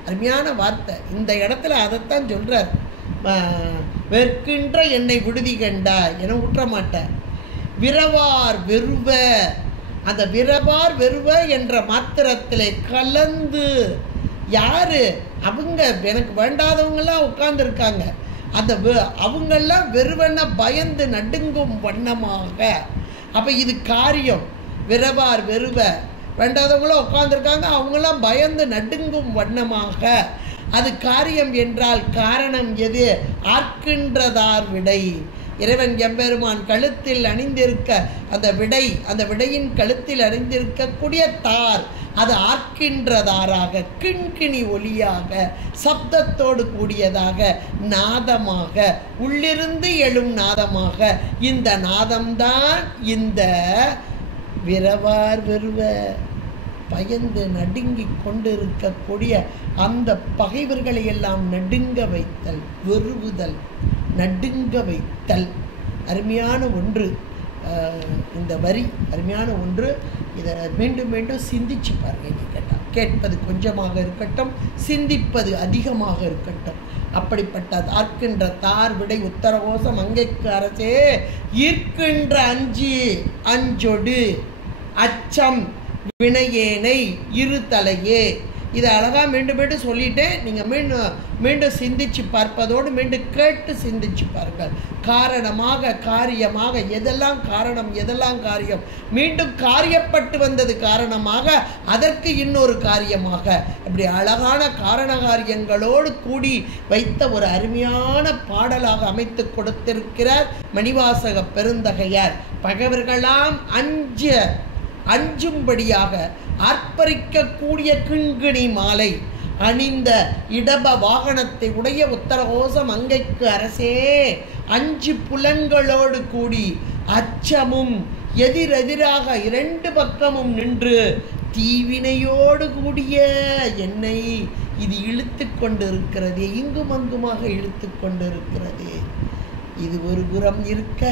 அருமையான வார்த்தை. இந்த இடத்துல அதைத்தான் சொல்கிறார். வெற்கின்ற என்னை விடுதி கண்டா என விட்டுற மாட்டேன். விரவார் வெறுவ, அந்த விரவார் வெறுவ என்ற மாத்திரத்திலே கலந்து, யாரு அவங்க எனக்கு வேண்டாதவங்கெல்லாம் உட்கார்ந்துருக்காங்க, அந்த அவங்கெல்லாம் வெறுவன பயந்து நடுங்கும் வண்ணமாக. அப்போ இது காரியம். விரவார் வெறுவ, வேண்டாதவங்களும் உட்கார்ந்துருக்காங்க, அவங்கெல்லாம் பயந்து நடுங்கும் வண்ணமாக. அது காரியம் என்றால் காரணம் எது? ஆர்க்கின்றதார் விடை. இறைவன் எம்பெருமான் கழுத்தில் அணிந்திருக்க அந்த விடை, அந்த விடையின் கழுத்தில் அணிந்திருக்கக்கூடிய தார், அது ஆர்க்கின்றதாராக, கிண்கிணி ஒலியாக, சப்தத்தோடு கூடியதாக, நாதமாக, உள்ளிருந்து எழும் நாதமாக. இந்த நாதம்தான் இந்த விரவார் வெறுவ, பயந்து நடுங்கி கொண்டிருக்கக்கூடிய அந்த பகைவர்களை எல்லாம் நடுங்க வைத்தல், வெறுவுதல், நடுங்க வைத்தல். அருமையான ஒன்று இந்த வரி, அருமையான ஒன்று. இதை மீண்டும் மீண்டும் சிந்திச்சு பாருங்க. கேட்டால் கேட்பது கொஞ்சமாக இருக்கட்டும், சிந்திப்பது அதிகமாக இருக்கட்டும். அப்படிப்பட்ட ஆர்க்கின்ற தார் விடை உத்தரகோசம் அங்கைக்கு அரசே ஈர்க்கின்ற அஞ்சி அஞ்சொடு அச்சம் வினையேனை இரு தலையே. இதை அழகாக மீண்டும் மீண்டும் சொல்லிட்டேன். நீங்கள் மீண்டும் சிந்திச்சு பார்ப்பதோடு மீண்டும் கேட்டு சிந்திச்சு பாருங்கள். காரணமாக காரியமாக, எதெல்லாம் காரணம் எதெல்லாம் காரியம், மீண்டும் காரியப்பட்டு வந்தது காரணமாக, அதற்கு இன்னொரு காரியமாக, இப்படி அழகான காரண காரியங்களோடு கூடி வைத்த ஒரு அருமையான பாடலாக அமைத்து கொடுத்திருக்கிறார் மணிவாசக பெருந்தகையார். பகைவர்களாம் அஞ்சும்படியாக ஆர்ப்பரிக்கக்கூடிய கிண்கிணி மாலை அணிந்த இடப வாகனத்தை உடைய உத்தரகோசம் அங்கைக்கு அரசே, 5 புலன்களோடு கூடி அச்சமும் எதிரெதிராக 2 பக்கமும் நின்று தீவினையோடு கூடிய என்னை இது இழுத்து கொண்டு இருக்கிறது, இங்கும் அங்குமாக இழுத்து கொண்டு இருக்கிறது. இது ஒரு புறம் இருக்க,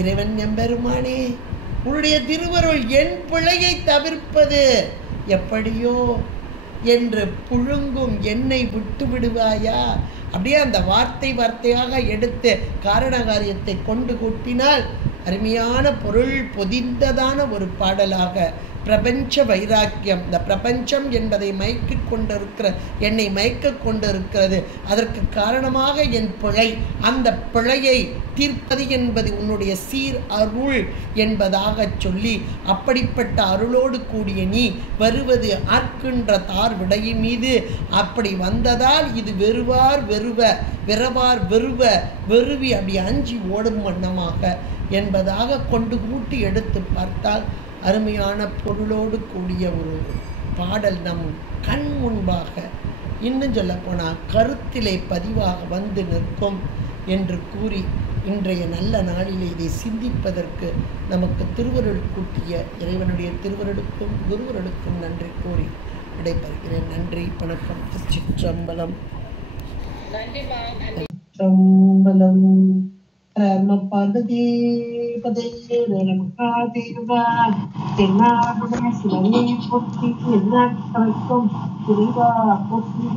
இறைவன் எம்பெருமானே உன்னுடைய திருவருள் என் பிழையை தவிர்ப்பது எப்படியோ என்று புழுங்கும் என்னை விட்டு விடுவாயா? அப்படியே அந்த வார்த்தையாக எடுத்து காரண காரியத்தை கொண்டு கூட்டினால் அருமையான பொருள் பொதிந்ததான ஒரு பாடலாக பிரபஞ்ச வைராக்கியம். இந்த பிரபஞ்சம் என்பதை மயக்கிக் கொண்டிருக்கிற என்னை மயக்க கொண்டிருக்கிறது. அதற்கு காரணமாக என் பிழை, அந்த பிழையை தீர்ப்பது என்பது உன்னுடைய சீர் அருள் என்பதாக சொல்லி, அப்படிப்பட்ட அருளோடு கூடிய நீ வருவது ஆர்க்கின்ற தார் விடையின் மீது. அப்படி வந்ததால் இது வெறுவார் வெறுவ, விரவார் வெறுவ, வெறுவி அப்படி அஞ்சி ஓடும் வண்ணமாக என்பதாக கொண்டு கூட்டி எடுத்து பார்த்தால் அருமையான பொருளோடு கூடிய ஒரு பாடல் நம் கண் முன்பாக, இன்னும் சொல்லப்போனால் கருத்திலே பதிவாக வந்து நிற்கும் என்று கூறி, இன்றைய நல்ல நாளிலே இதை சிந்திப்பதற்கு நமக்கு திருவருள் கூட்டிய இறைவனுடைய திருவருளுக்கும் குருவருளுக்கும் நன்றி கூறி விடைபெறுகிறேன். நன்றி, வணக்கம். திருச்சிற்றம்பலம். திருச்சிற்றம்பலம். தென்னாடுடைய சிவனை போற்றி, எந்நாட்டவர்க்கும் துணிவா போற்றி.